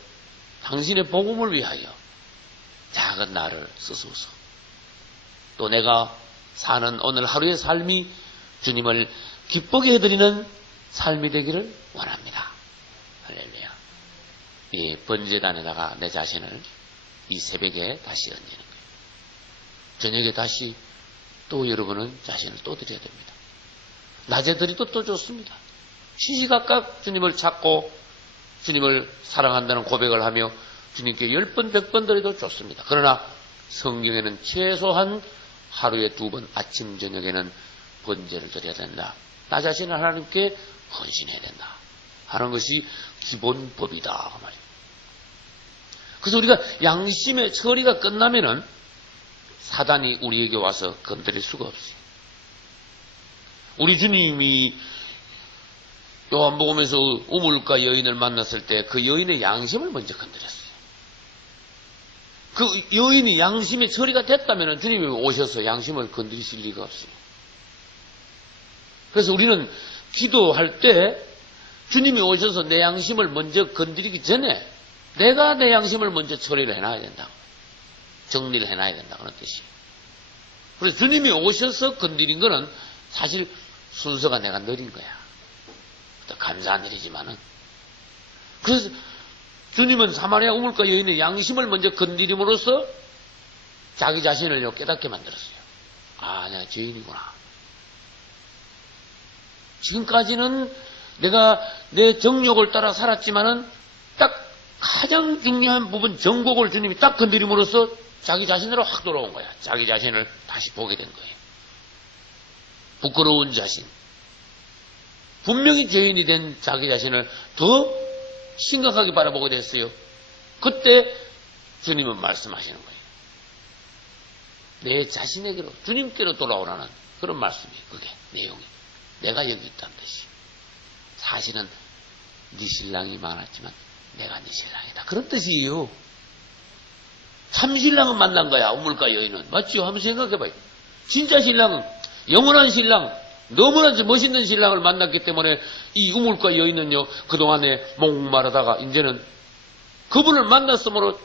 당신의 복음을 위하여 작은 나를 쓰소서. 또 내가 사는 오늘 하루의 삶이 주님을 기쁘게 해드리는 삶이 되기를 원합니다. 할렐루야. 이 번제단에다가 내 자신을 이 새벽에 다시 얹는 거예요. 저녁에 다시 또 여러분은 자신을 또 드려야 됩니다. 낮에 드리도 또 좋습니다. 시시각각 주님을 찾고 주님을 사랑한다는 고백을 하며 주님께 10번, 100번 드려도 좋습니다. 그러나 성경에는 최소한 하루에 2번 아침, 저녁에는 번제를 드려야 된다. 나 자신을 하나님께 헌신해야 된다 하는 것이 기본법이다 그 말이에요. 그래서 우리가 양심의 처리가 끝나면은 사단이 우리에게 와서 건드릴 수가 없어요. 우리 주님이 요한복음에서 우물가 여인을 만났을 때 그 여인의 양심을 먼저 건드렸어요. 그 여인이 양심의 처리가 됐다면 주님이 오셔서 양심을 건드리실 리가 없어요. 그래서 우리는 기도할 때 주님이 오셔서 내 양심을 먼저 건드리기 전에 내가 내 양심을 먼저 처리를 해놔야 된다. 정리를 해놔야 된다. 그런 뜻이에요. 그래서 주님이 오셔서 건드린 거는 사실 순서가 내가 느린 거야. 감사한 일이지만은. 그래서 주님은 사마리아 우물가 여인의 양심을 먼저 건드림으로써 자기 자신을 깨닫게 만들었어요. 아, 내가 죄인이구나. 지금까지는 내가 내 정욕을 따라 살았지만은 딱 가장 중요한 부분 정곡을 주님이 딱 건드림으로써 자기 자신으로 확 돌아온 거야. 자기 자신을 다시 보게 된 거예요. 부끄러운 자신. 분명히 죄인이 된 자기 자신을 더 심각하게 바라보게 됐어요. 그때 주님은 말씀하시는 거예요. 내 자신에게로, 주님께로 돌아오라는 그런 말씀이에요. 그게 내용이. 내가 여기 있다는 뜻이. 사실은 네 신랑이 많았지만 내가 네 신랑이다. 그런 뜻이에요. 참 신랑은 만난 거야. 우물가 여인은. 맞죠? 한번 생각해봐요. 진짜 신랑은, 영원한 신랑, 너무나 멋있는 신랑을 만났기 때문에 이 우물가 여인은요, 그동안에 목마르다가 이제는 그분을 만났으므로,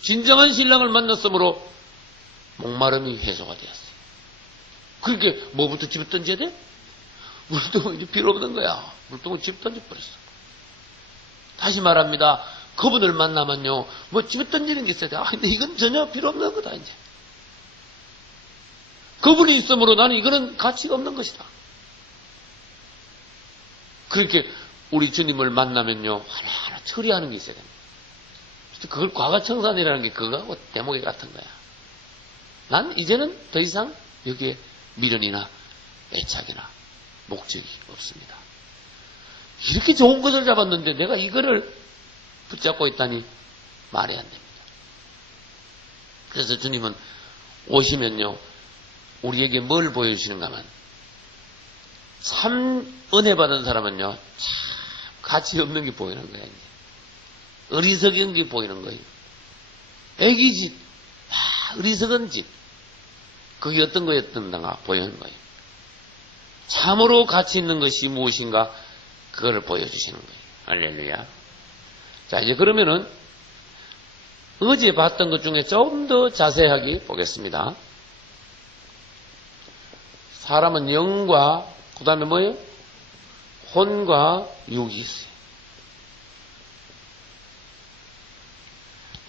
진정한 신랑을 만났으므로 목마름이 해소가 되었어요. 그렇게 뭐부터 집어 던져야 돼? 물동은 이제 필요 없는 거야. 물동은 집어 던져버렸어. 다시 말합니다. 그분을 만나면요, 뭐 집에 던지는 게 있어야 돼. 아, 근데 이건 전혀 필요 없는 거다, 이제. 그분이 있으므로 나는 이거는 가치가 없는 것이다. 그렇게 우리 주님을 만나면요, 하나하나 처리하는 게 있어야 됩니다. 그걸 과거청산이라는 게 그거하고 대목이 같은 거야. 난 이제는 더 이상 여기에 미련이나 애착이나 목적이 없습니다. 이렇게 좋은 것을 잡았는데 내가 이거를 붙잡고 있다니 말이 안 됩니다. 그래서 주님은 오시면요, 우리에게 뭘 보여주시는가 하면, 참 은혜 받은 사람은요, 참 가치 없는 게 보이는 거예요. 어리석은 게 보이는 거예요. 애기 짓, 어리석은 짓, 그게 어떤 거였던가 보여주는 거예요. 참으로 가치 있는 것이 무엇인가 그거를 보여주시는 거예요. 할렐루야. 자, 이제 그러면은 어제 봤던 것 중에 좀 더 자세하게 보겠습니다. 사람은 영과 그 다음에 뭐예요? 혼과 육이 있어요.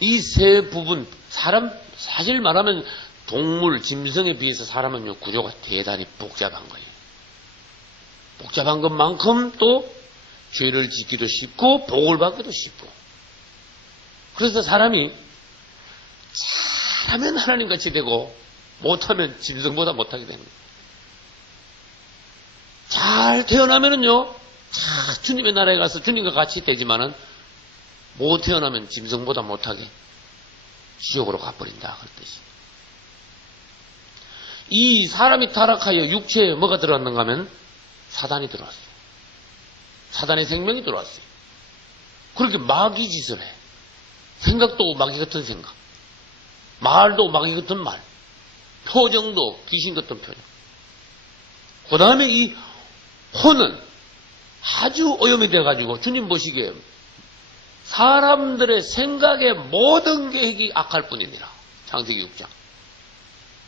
이 세 부분, 사실 말하면 동물, 짐승에 비해서 사람은 구조가 대단히 복잡한 거예요. 복잡한 것만큼 또 죄를 짓기도 쉽고 복을 받기도 쉽고. 그래서 사람이 잘하면 하나님같이 되고 못하면 짐승보다 못하게 되는 거예요. 잘 태어나면은요, 주님의 나라에 가서 주님과 같이 되지만은 못 태어나면 짐승보다 못하게 지옥으로 가버린다. 그랬듯이. 이 사람이 타락하여 육체에 뭐가 들어왔는가 하면 사단이 들어왔어요. 사단의 생명이 들어왔어요. 그렇게 마귀 짓을 해. 생각도 마귀 같은 생각. 말도 마귀 같은 말. 표정도 귀신 같은 표정. 그 다음에 이 혼은 아주 오염이 돼가지고 주님 보시기에 사람들의 생각의 모든 계획이 악할 뿐이니라. 창세기 6장.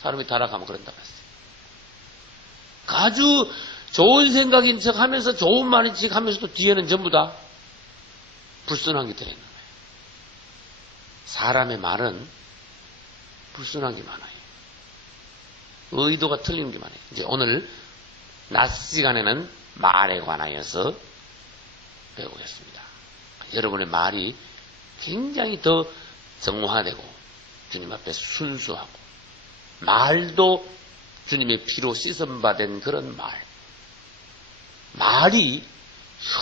사람이 타락하면 그런다고 했어요. 아주 좋은 생각인 척 하면서 좋은 말인 척 하면서도 뒤에는 전부 다 불순한 게 들어있는 거예요. 사람의 말은 불순한 게 많아요. 의도가 틀린 게 많아요. 이제 오늘 낮 시간에는 말에 관하여서 배우겠습니다. 여러분의 말이 굉장히 더 정화되고 주님 앞에 순수하고 말도 주님의 피로 씻음받은 그런 말. 말이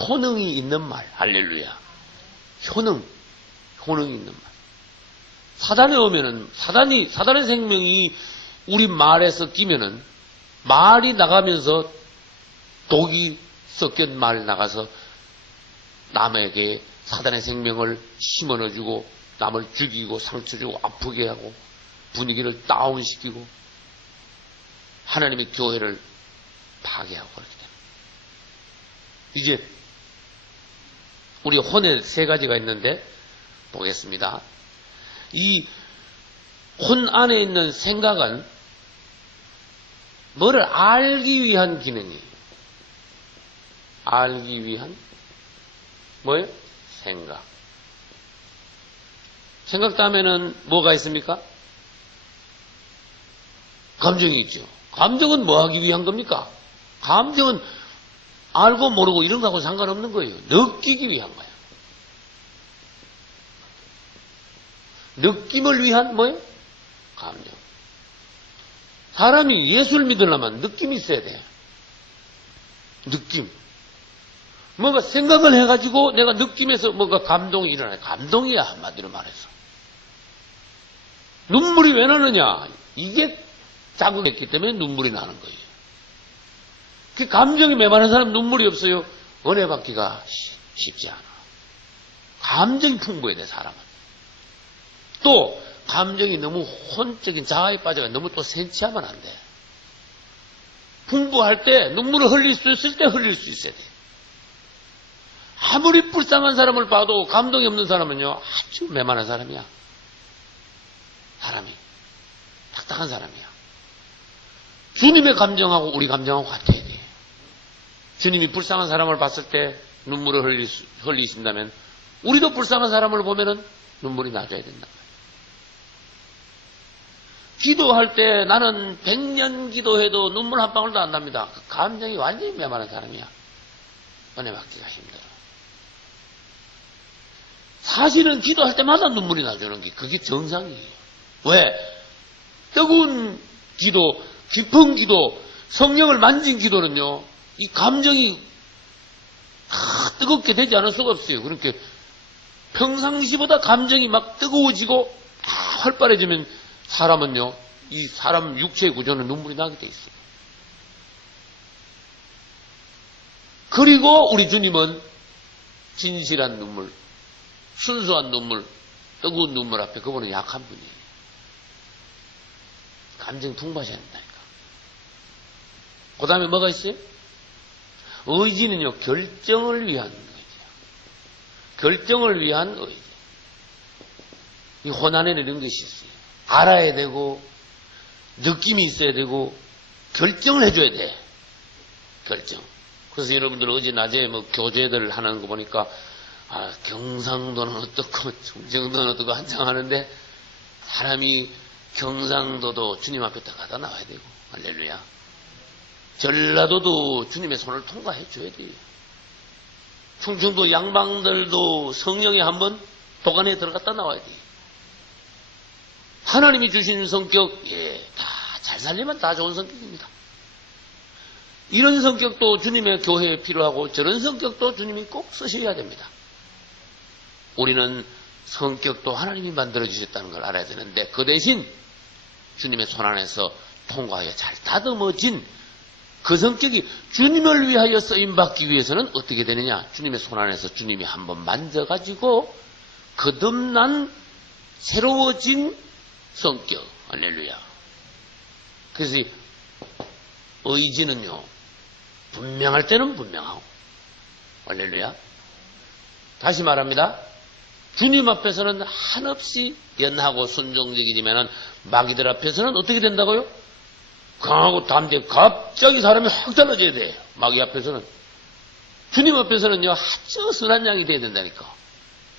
효능이 있는 말. 할렐루야. 효능이 있는 말. 사단에 오면은 사단의 생명이 우리 말에서 끼면은 말이 나가면서 독이 섞인 말 나가서 남에게 사단의 생명을 심어넣어주고 남을 죽이고 상처주고 아프게 하고 분위기를 다운시키고 하나님의 교회를 파괴하고 그렇게 됩니다. 이제 우리 혼에 세 가지가 있는데 보겠습니다. 이 혼 안에 있는 생각은 뭐를 알기 위한 기능이에요. 알기 위한 뭐예요? 생각. 생각 다음에는 뭐가 있습니까? 감정이 있죠. 감정은 뭐 하기 위한 겁니까? 감정은 알고 모르고 이런 거하고 상관없는 거예요. 느끼기 위한 거예요. 느낌을 위한 뭐예요? 감정. 사람이 예수를 믿으려면 느낌이 있어야 돼. 느낌. 뭔가 생각을 해가지고 내가 느낌에서 뭔가 감동이 일어나요. 감동이야, 한마디로 말해서. 눈물이 왜 나느냐? 이게 자극했기 때문에 눈물이 나는 거예요. 그 감정이 메마른 사람 눈물이 없어요. 은혜 받기가 쉽지 않아. 감정이 풍부해야 돼, 사람은. 또 감정이 너무 혼적인 자아에 빠져가 너무 또 센치하면 안 돼. 풍부할 때 눈물을 흘릴 수 있을 때 흘릴 수 있어야 돼. 아무리 불쌍한 사람을 봐도 감동이 없는 사람은요 아주 메마른 사람이야. 사람이 딱딱한 사람이야. 주님의 감정하고 우리 감정하고 같아야 돼. 주님이 불쌍한 사람을 봤을 때 눈물을 흘리신다면 우리도 불쌍한 사람을 보면은 눈물이 나줘야 된다. 기도할 때 나는 100년 기도해도 눈물 한 방울도 안 납니다. 그 감정이 완전히 메마른 사람이야. 은혜 받기가 힘들어. 사실은 기도할 때마다 눈물이 나주는 게 그게 정상이에요. 왜? 뜨거운 기도, 깊은 기도, 성령을 만진 기도는요, 이 감정이 뜨겁게 되지 않을 수가 없어요. 그러니까 평상시보다 감정이 막 뜨거워지고 활발해지면 사람은요, 이 사람 육체의 구조는 눈물이 나게 돼 있어요. 그리고 우리 주님은 진실한 눈물, 순수한 눈물, 뜨거운 눈물 앞에 그분은 약한 분이에요. 감정 풍부하셔야 된다니까. 그 다음에 뭐가 있어요? 의지는요, 결정을 위한 의지예요. 결정을 위한 의지. 이 호난에는 이런 것이 있어요. 알아야 되고, 느낌이 있어야 되고, 결정을 해줘야 돼. 결정. 그래서 여러분들 어제 낮에 뭐 교제들 하는 거 보니까, 경상도는 어떻고, 충청도는 어떻고 한창 하는데, 사람이 경상도도 주님 앞에 딱 가다 나와야 되고, 할렐루야. 전라도도 주님의 손을 통과해 줘야 돼요. 충청도 양방들도 성령에 한번 도간에 들어갔다 나와야 돼요. 하나님이 주신 성격, 다 잘 살리면 다 좋은 성격입니다. 이런 성격도 주님의 교회에 필요하고 저런 성격도 주님이 꼭 쓰셔야 됩니다. 우리는 성격도 하나님이 만들어주셨다는 걸 알아야 되는데 그 대신 주님의 손 안에서 통과하여 잘 다듬어진 그 성격이 주님을 위하여 쓰임받기 위해서는 어떻게 되느냐? 주님의 손 안에서 주님이 한번 만져가지고 거듭난 새로워진 성격. 할렐루야. 그래서 의지는요, 분명할 때는 분명하고. 할렐루야. 다시 말합니다. 주님 앞에서는 한없이 연하고 순종적이지만은 마귀들 앞에서는 어떻게 된다고요? 강하고 담대, 갑자기 사람이 확 달라져야 돼. 마귀 앞에서는. 주님 앞에서는요, 아주 선한 양이 돼야 된다니까.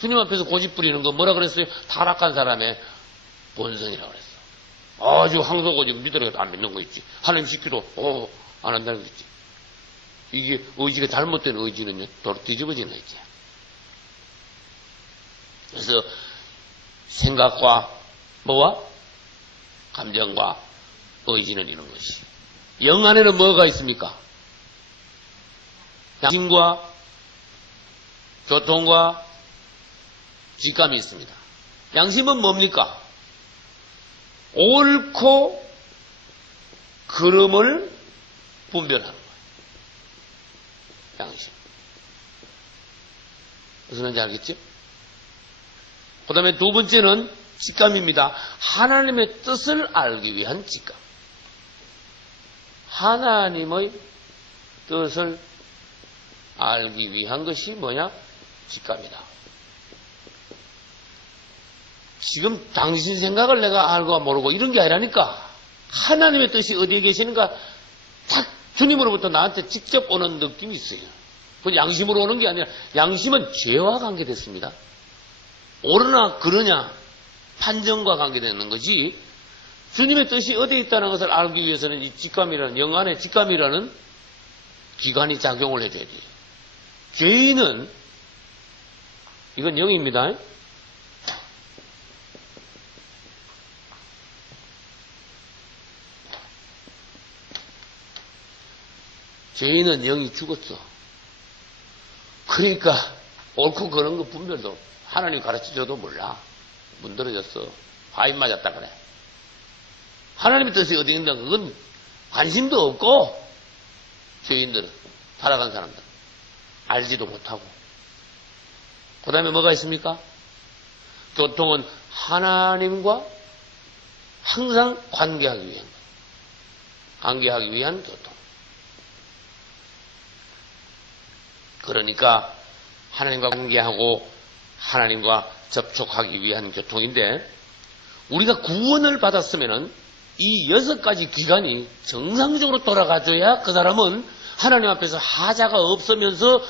주님 앞에서 고집 부리는 거 뭐라 그랬어요? 타락한 사람의 본성이라고 그랬어. 아주 항소고집 믿으라고 안 믿는 거 있지. 하나님 시키도, 안 한다는 거 있지. 이게 의지가 잘못된 의지는요, 도로 뒤집어지는 의지. 그래서 생각과 뭐와? 감정과 의지는 이런 것이. 영 안에는 뭐가 있습니까? 양심과 교통과 직감이 있습니다. 양심은 뭡니까? 옳고 그름을 분별하는 거예요. 양심. 무슨 말인지 알겠죠? 그 다음에 두 번째는 직감입니다. 하나님의 뜻을 알기 위한 직감. 하나님의 뜻을 알기 위한 것이 뭐냐? 직감이다. 지금 당신 생각을 내가 알고 모르고 이런 게 아니라니까. 하나님의 뜻이 어디에 계시는가 딱 주님으로부터 나한테 직접 오는 느낌이 있어요. 그건 양심으로 오는 게 아니라 양심은 죄와 관계됐습니다. 옳으나 그러냐 판정과 관계되는 거지. 주님의 뜻이 어디에 있다는 것을 알기 위해서는 이 직감이라는, 영안의 직감이라는 기관이 작용을 해줘야 돼요. 죄인은, 이건 영입니다. 죄인은 영이 죽었어. 그러니까 옳고 그런 거 분별도 하나님 가르쳐줘도 몰라. 문드러졌어. 화인 맞았다 그래. 하나님의 뜻이 어디 있는가 그건 관심도 없고, 죄인들은, 타락한 사람들 알지도 못하고. 그 다음에 뭐가 있습니까? 교통은 하나님과 항상 관계하기 위한 것. 관계하기 위한 교통. 그러니까 하나님과 관계하고 하나님과 접촉하기 위한 교통인데, 우리가 구원을 받았으면은 이 6가지 기관이 정상적으로 돌아가줘야 그 사람은 하나님 앞에서 하자가 없으면서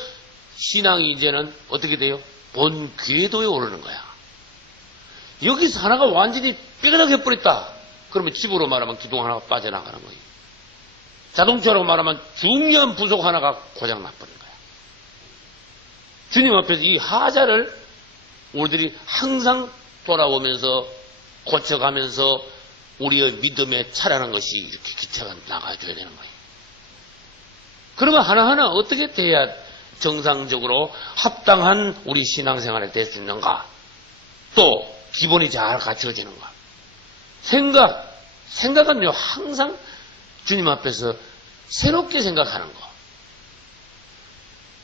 신앙이 이제는 어떻게 돼요? 본 궤도에 오르는 거야. 여기서 하나가 완전히 삐그덕해 버렸다. 그러면 집으로 말하면 기둥 하나가 빠져나가는 거예요. 자동차로 말하면 중요한 부속 하나가 고장나버린 거야. 주님 앞에서 이 하자를 우리들이 항상 돌아오면서 고쳐가면서 우리의 믿음에 차라는 것이 이렇게 기차가 나가줘야 되는 거예요. 그러면 하나하나 어떻게 돼야 정상적으로 합당한 우리 신앙생활이 될 수 있는가? 또 기본이 잘 갖춰지는가? 생각은요 항상 주님 앞에서 새롭게 생각하는 거.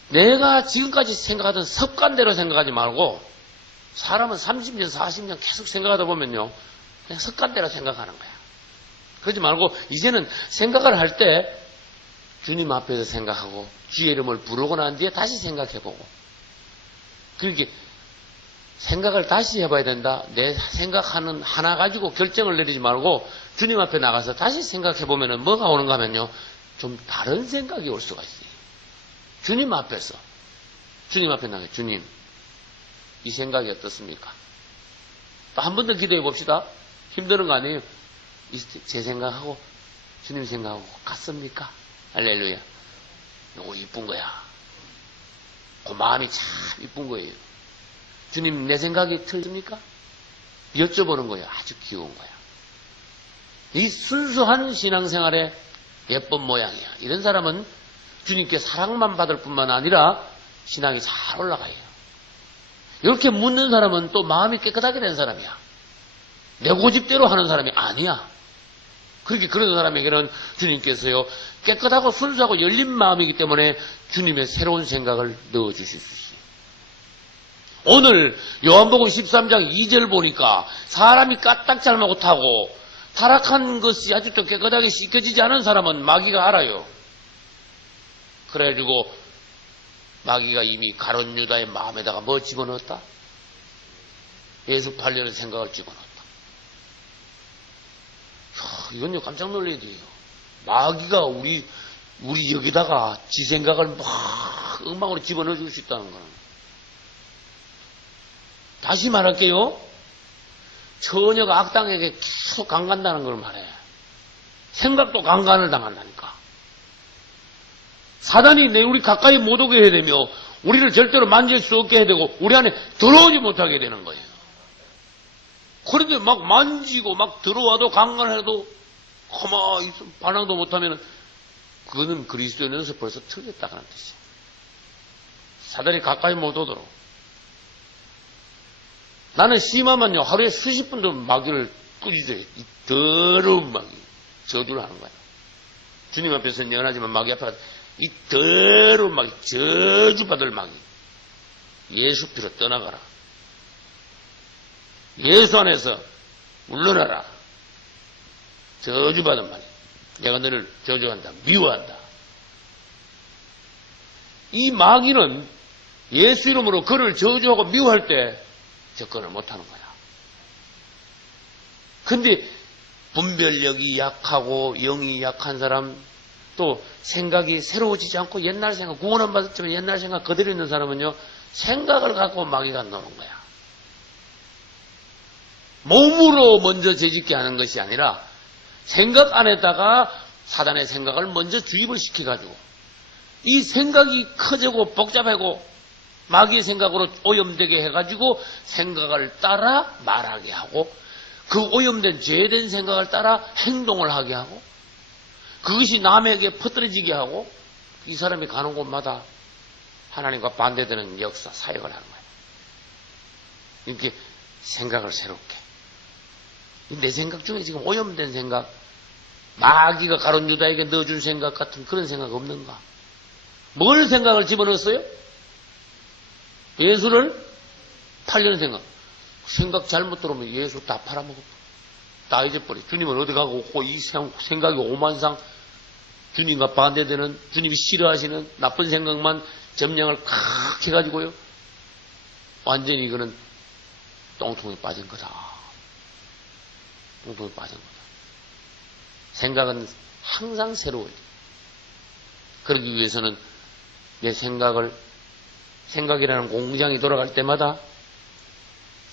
내가 지금까지 생각하던 습관대로 생각하지 말고 사람은 30년, 40년 계속 생각하다 보면요, 그냥 습관대로 생각하는 거야. 그러지 말고, 이제는 생각을 할 때, 주님 앞에서 생각하고, 주의 이름을 부르고 난 뒤에 다시 생각해보고, 그렇게 생각을 다시 해봐야 된다. 내 생각하는 하나 가지고 결정을 내리지 말고, 주님 앞에 나가서 다시 생각해보면 뭐가 오는가 하면요, 좀 다른 생각이 올 수가 있어요. 주님 앞에서, 주님 앞에 나가, 주님, 이 생각이 어떻습니까? 또 한 번 더 기도해 봅시다. 힘드는 거 아니에요? 제 생각하고 주님 생각하고 같습니까? 할렐루야. 이거 이쁜 거야. 그 마음이 참 이쁜 거예요. 주님, 내 생각이 틀립니까? 여쭤보는 거예요. 아주 귀여운 거야. 이 순수한 신앙생활의 예쁜 모양이야. 이런 사람은 주님께 사랑만 받을 뿐만 아니라 신앙이 잘 올라가요. 이렇게 묻는 사람은 또 마음이 깨끗하게 된 사람이야. 내 고집대로 하는 사람이 아니야. 그렇게 그런 사람에게는 주님께서요, 깨끗하고 순수하고 열린 마음이기 때문에 주님의 새로운 생각을 넣어주실 수 있어요. 오늘 요한복음 13장 2절 보니까 사람이 까딱 잘못하고 타락한 것이 아직도 깨끗하게 씻겨지지 않은 사람은 마귀가 알아요. 그래가지고 마귀가 이미 가룟 유다의 마음에다가 뭐 집어넣었다? 예수 팔려는 생각을 집어넣었다. 이건요, 깜짝 놀라야 돼요. 마귀가 우리 여기다가 지 생각을 막 엉망으로 집어넣어 줄 수 있다는 거는. 다시 말할게요. 처녀가 악당에게 계속 강간다는 걸 말해. 생각도 강간을 당한다니까. 사단이 우리 가까이 못 오게 해야 되며, 우리를 절대로 만질 수 없게 해야 되고, 우리 안에 들어오지 못하게 되는 거예요. 그런데 막 만지고 막 들어와도 강간해도 가만히 반항도 못하면 그거는 그리스도인으로서 벌써 틀렸다는 뜻이에요. 사단이 가까이 못 오도록. 나는 심하면요, 하루에 수십 분도 마귀를 꾸짖어요. 이 더러운 마귀. 저주를 하는 거야. 주님 앞에서는 연하지만 마귀 앞에 가서 이 더러운 마귀, 저주받을 마귀. 예수 피로 떠나가라. 예수 안에서 물러나라. 저주받은 마귀. 내가 너를 저주한다. 미워한다. 이 마귀는 예수 이름으로 그를 저주하고 미워할 때 접근을 못하는 거야. 근데 분별력이 약하고 영이 약한 사람, 또 생각이 새로워지지 않고 옛날 생각, 구원은 받았지만 옛날 생각 그대로 있는 사람은요, 생각을 갖고 마귀가 노는 거야. 몸으로 먼저 죄짓게 하는 것이 아니라 생각 안에다가 사단의 생각을 먼저 주입을 시켜가지고 이 생각이 커지고 복잡하고 마귀의 생각으로 오염되게 해가지고 생각을 따라 말하게 하고 그 오염된 죄된 생각을 따라 행동을 하게 하고 그것이 남에게 퍼뜨려지게 하고 이 사람이 가는 곳마다 하나님과 반대되는 역사, 사역을 하는 거예요. 이렇게 생각을 새롭게. 내 생각 중에 지금 오염된 생각, 마귀가 가룟 유다에게 넣어준 생각 같은 그런 생각 없는가? 뭘 생각을 집어넣었어요? 예수를 팔려는 생각. 생각 잘못 들어오면 예수 다 팔아먹어. 다 잊어버려. 주님은 어디 가고 없고 이 생각이 오만상 주님과 반대되는, 주님이 싫어하시는 나쁜 생각만 점령을 칵 해가지고요. 완전히 이거는 똥통에 빠진 거다. 똥통에 빠진 거다. 생각은 항상 새로워요. 그러기 위해서는 내 생각이라는 공장이 돌아갈 때마다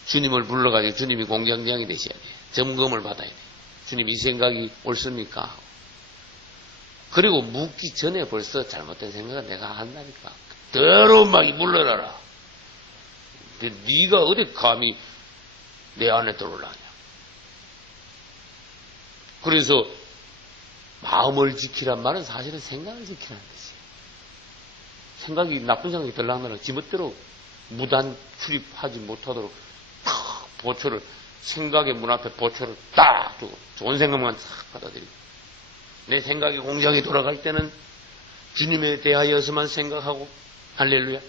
주님을 불러가지고 주님이 공장장이 되셔야 돼요. 점검을 받아야 돼요. 주님 이 생각이 옳습니까? 그리고 묻기 전에 벌써 잘못된 생각을 내가 한다니까. 더러운 마귀 물러나라. 네가 어디 감히 내 안에 들어오려냐. 그래서 마음을 지키란 말은 사실은 생각을 지키라는 뜻이에요. 생각이 나쁜 생각이 들락날락 지멋대로 무단 출입하지 못하도록 탁 보초를 생각의 문 앞에 보초를 딱 두고 좋은 생각만 싹 받아들이고 내 생각의 공장이 돌아갈 때는 주님에 대하여서만 생각하고 할렐루야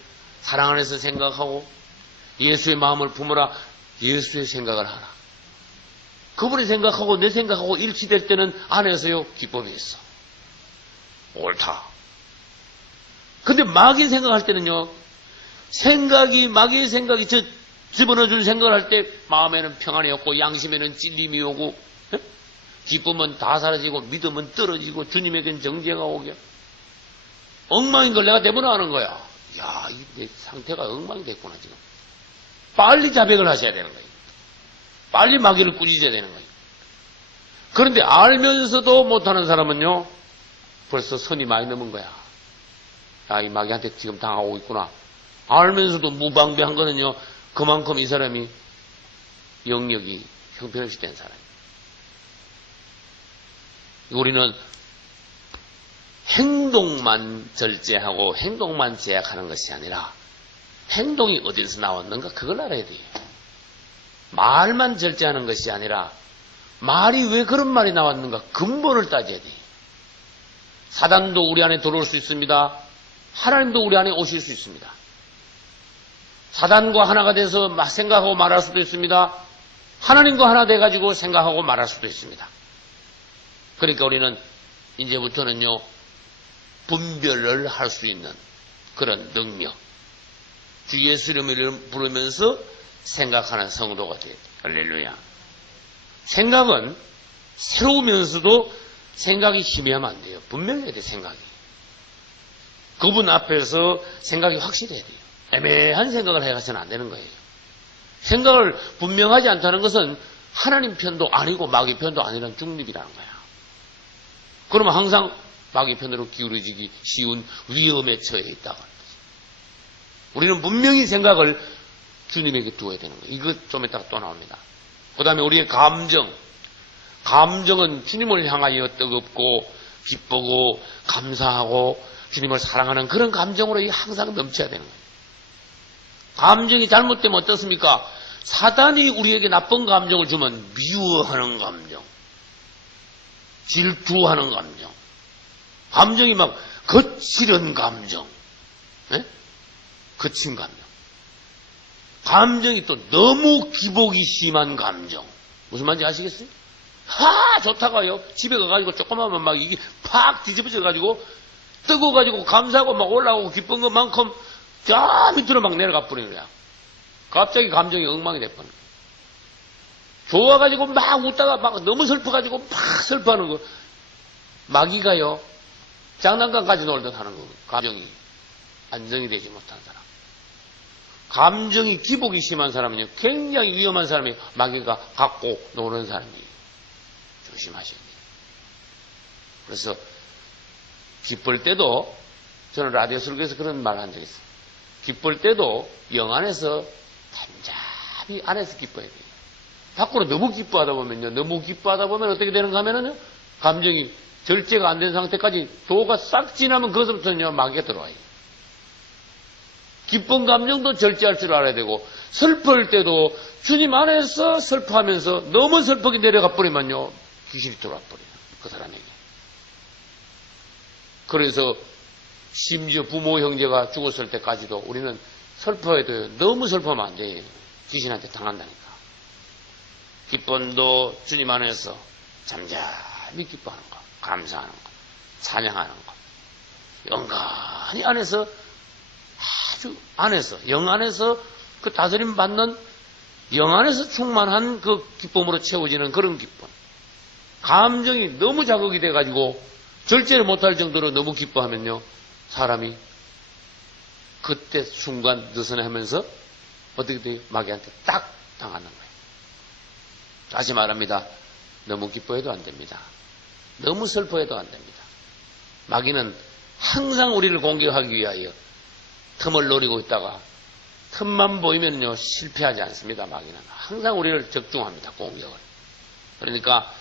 사랑 안에서 생각하고 예수의 마음을 품어라. 예수의 생각을 하라. 그분의 생각하고 내 생각하고 일치될 때는 안에서요 기쁨이 있어. 옳다. 근데 마귀 생각할 때는요, 마귀의 생각이 집어넣어준 생각을 할 때 마음에는 평안이 없고 양심에는 찔림이 오고 기쁨은 다 사라지고 믿음은 떨어지고 주님에겐 정죄가 오게 엉망인 걸 내가 대변하는 거야. 야, 내 상태가 엉망이 됐구나 지금. 빨리 자백을 하셔야 되는 거예요. 빨리 마귀를 꾸짖어야 되는 거예요. 그런데 알면서도 못하는 사람은요, 벌써 선이 많이 넘은 거야. 야, 이 마귀한테 지금 당하고 있구나. 알면서도 무방비한 거는요, 그만큼 이 사람이 영역이 형편없이 된 사람이에요. 우리는 행동만 절제하고 행동만 제약하는 것이 아니라 행동이 어디서 나왔는가 그걸 알아야 돼요. 말만 절제하는 것이 아니라 말이 왜 그런 말이 나왔는가 근본을 따져야 돼요. 사단도 우리 안에 들어올 수 있습니다. 하나님도 우리 안에 오실 수 있습니다. 사단과 하나가 돼서 생각하고 말할 수도 있습니다. 하나님과 하나 돼가지고 생각하고 말할 수도 있습니다. 그러니까 우리는 이제부터는요, 분별을 할 수 있는 그런 능력. 주 예수 이름을 부르면서 생각하는 성도가 돼야 돼요. 할렐루야. 생각은 새로우면서도 생각이 희미하면 안 돼요. 분명해야 돼요, 생각이. 그분 앞에서 생각이 확실해야 돼요. 애매한 생각을 해가서는 안 되는 거예요. 생각을 분명하지 않다는 것은 하나님 편도 아니고 마귀 편도 아니라는 중립이라는 거야. 그러면 항상 마귀 편으로 기울어지기 쉬운 위험에 처해 있다고 하는 거지. 우리는 분명히 생각을 주님에게 두어야 되는 거예요. 이거 좀 이따가 또 나옵니다. 그 다음에 우리의 감정은 주님을 향하여 뜨겁고 기쁘고 감사하고 주님을 사랑하는 그런 감정으로 항상 넘쳐야 되는 거예요. 감정이 잘못되면 어떻습니까? 사단이 우리에게 나쁜 감정을 주면 미워하는 감정, 질투하는 감정, 감정이 막 거칠은 감정, 거친 감정, 감정이 또 너무 기복이 심한 감정. 무슨 말인지 아시겠어요? 좋다가요 집에 가가지고 조그마한 막 이게 팍 뒤집어져가지고 뜨거워가지고 감사하고 막 올라오고 기쁜 것만큼 저 밑으로 막 내려가 버리는 거야. 갑자기 감정이 엉망이 돼버리는 거야. 좋아가지고 막 웃다가 막 너무 슬퍼가지고 막 슬퍼하는 거. 마귀가요, 장난감까지 놀듯 하는 거. 감정이 안정이 되지 못한 사람. 감정이 기복이 심한 사람은요, 굉장히 위험한 사람이에요. 마귀가 갖고 노는 사람이에요. 조심하셔야 돼요. 그래서 기쁠 때도, 저는 라디오 설교에서 그런 말을 한 적이 있어요. 기쁠 때도 영 안에서 단잠히 안에서 기뻐야 돼요. 밖으로 너무 기뻐하다 보면 어떻게 되는가 하면은요, 감정이 절제가 안 된 상태까지 도가 싹 지나면 그것부터는요, 마귀가 들어와요. 기쁜 감정도 절제할 줄 알아야 되고, 슬플 때도 주님 안에서 슬퍼하면서 너무 슬프게 내려가 버리면요, 귀신이 들어와 버려요. 그 사람에게. 그래서 심지어 부모 형제가 죽었을 때까지도 우리는 슬퍼해도 너무 슬퍼하면 안 돼요. 귀신한테 당한다니까. 기쁨도 주님 안에서 잠잠히 기뻐하는 것, 감사하는 것, 찬양하는 것, 영간히 안에서, 아주 안에서, 영 안에서 그 다스림 받는 영 안에서 충만한 그 기쁨으로 채워지는 그런 기쁨. 감정이 너무 자극이 돼가지고 절제를 못할 정도로 너무 기뻐하면요, 사람이 그때 순간 느슨하면서 어떻게 돼요? 마귀한테 딱 당하는 거예요. 다시 말합니다. 너무 기뻐해도 안 됩니다. 너무 슬퍼해도 안 됩니다. 마귀는 항상 우리를 공격하기 위하여 틈을 노리고 있다가 틈만 보이면요, 실패하지 않습니다. 마귀는 항상 우리를 적중합니다. 공격을. 그러니까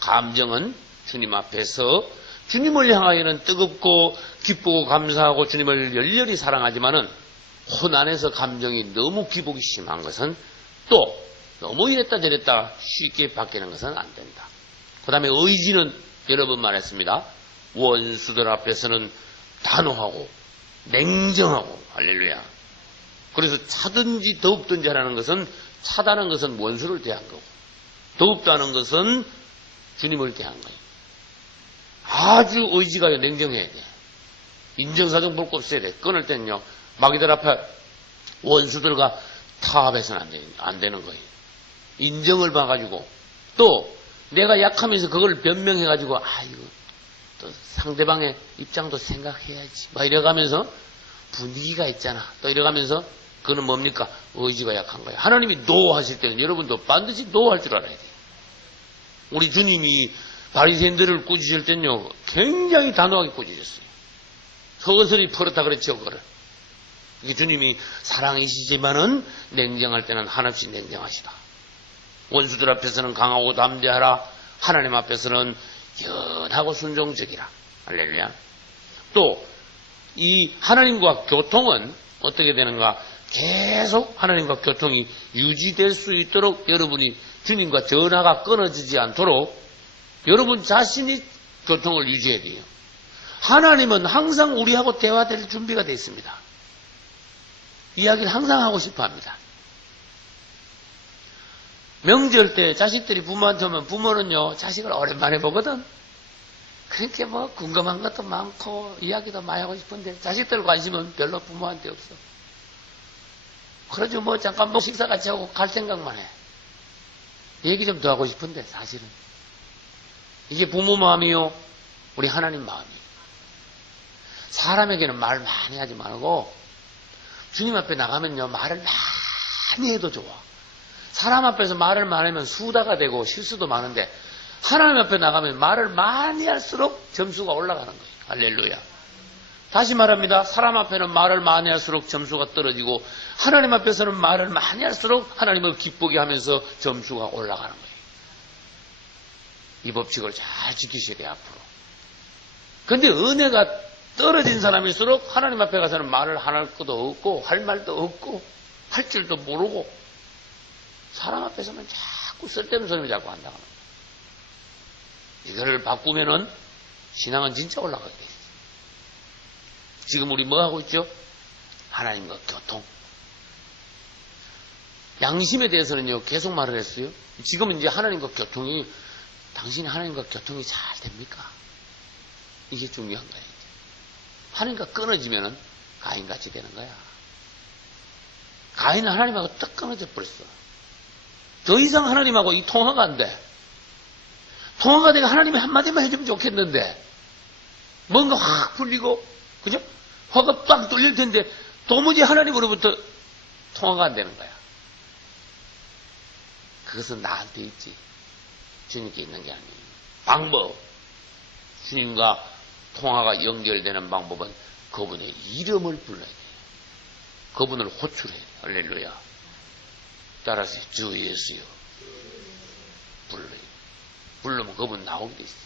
감정은 주님 앞에서 주님을 향하여는 뜨겁고 기쁘고 감사하고 주님을 열렬히 사랑하지만은 혼 안에서 감정이 너무 기복이 심한 것은 또 너무 이랬다 저랬다 쉽게 바뀌는 것은 안 된다. 그 다음에 의지는 여러 번 말했습니다. 원수들 앞에서는 단호하고 냉정하고, 할렐루야, 그래서 차든지 더웁든지 하라는 것은 차다는 것은 원수를 대한 거고 더웁다는 것은 주님을 대한 거예요. 아주 의지가 냉정해야 돼. 인정사정 볼 거 없어야 돼. 끊을 때는요. 마귀들 앞에 원수들과 타협해서는 안 되는 거예요. 인정을 봐가지고 또 내가 약하면서 그걸 변명해가지고 이거 또 상대방의 입장도 생각해야지 막 이래가면서 분위기가 있잖아. 또 이래가면서 그거는 뭡니까? 의지가 약한 거예요. 하나님이 노 하실 때는 여러분도 반드시 노 할 줄 알아야 돼요. 우리 주님이 바리새인들을 꾸짖을 때는요. 굉장히 단호하게 꾸짖었어요. 서서히 풀었다 그랬죠. 그거를. 이게 주님이 사랑이시지만은 냉정할 때는 한없이 냉정하시다. 원수들 앞에서는 강하고 담대하라. 하나님 앞에서는 연하고 순종적이라. 할렐루야. 또 이 하나님과 교통은 어떻게 되는가? 계속 하나님과 교통이 유지될 수 있도록 여러분이 주님과 전화가 끊어지지 않도록 여러분 자신이 교통을 유지해야 돼요. 하나님은 항상 우리하고 대화될 준비가 되어 있습니다. 이야기를 항상 하고 싶어 합니다. 명절 때 자식들이 부모한테 오면 부모는요, 자식을 오랜만에 보거든. 그렇게 뭐 궁금한 것도 많고 이야기도 많이 하고 싶은데 자식들 관심은 별로 부모한테 없어. 그러죠. 뭐 잠깐 뭐 식사 같이 하고 갈 생각만 해. 얘기 좀 더 하고 싶은데 사실은. 이게 부모 마음이요. 우리 하나님 마음이에요. 사람에게는 말 많이 하지 말고 주님 앞에 나가면요. 말을 많이 해도 좋아. 사람 앞에서 말을 많이 하면 수다가 되고 실수도 많은데 하나님 앞에 나가면 말을 많이 할수록 점수가 올라가는 거예요. 할렐루야. 다시 말합니다. 사람 앞에는 말을 많이 할수록 점수가 떨어지고 하나님 앞에서는 말을 많이 할수록 하나님을 기쁘게 하면서 점수가 올라가는 거예요. 이 법칙을 잘 지키셔야 돼요. 앞으로. 그런데 은혜가 떨어진 사람일수록 하나님 앞에 가서는 말을 할 것도 없고 할 말도 없고 할 줄도 모르고 사람 앞에서는 자꾸 쓸데없는 소리를 자꾸 한다고 합니다. 이거를 바꾸면은 신앙은 진짜 올라가게 돼 있어요. 지금 우리 뭐 하고 있죠? 하나님과 교통. 양심에 대해서는요, 계속 말을 했어요. 지금은 이제 하나님과 교통이, 당신이 하나님과 교통이 잘 됩니까? 이게 중요한 거예요. 하나님과 끊어지면은 가인같이 되는 거야. 가인은 하나님하고 딱 끊어져 버렸어. 더 이상 하나님하고 이 통화가 안 돼. 통화가 내가 하나님이 한마디만 해주면 좋겠는데, 뭔가 확 풀리고, 그죠? 화가 빡 뚫릴 텐데, 도무지 하나님으로부터 통화가 안 되는 거야. 그것은 나한테 있지. 주님께 있는 게 아니에요. 방법. 주님과 통화가 연결되는 방법은 그분의 이름을 불러야 돼요. 그분을 호출해야 돼요. 할렐루야. 따라서 주 예수여. 불러요. 부르면 그분 나오게 돼 있어요.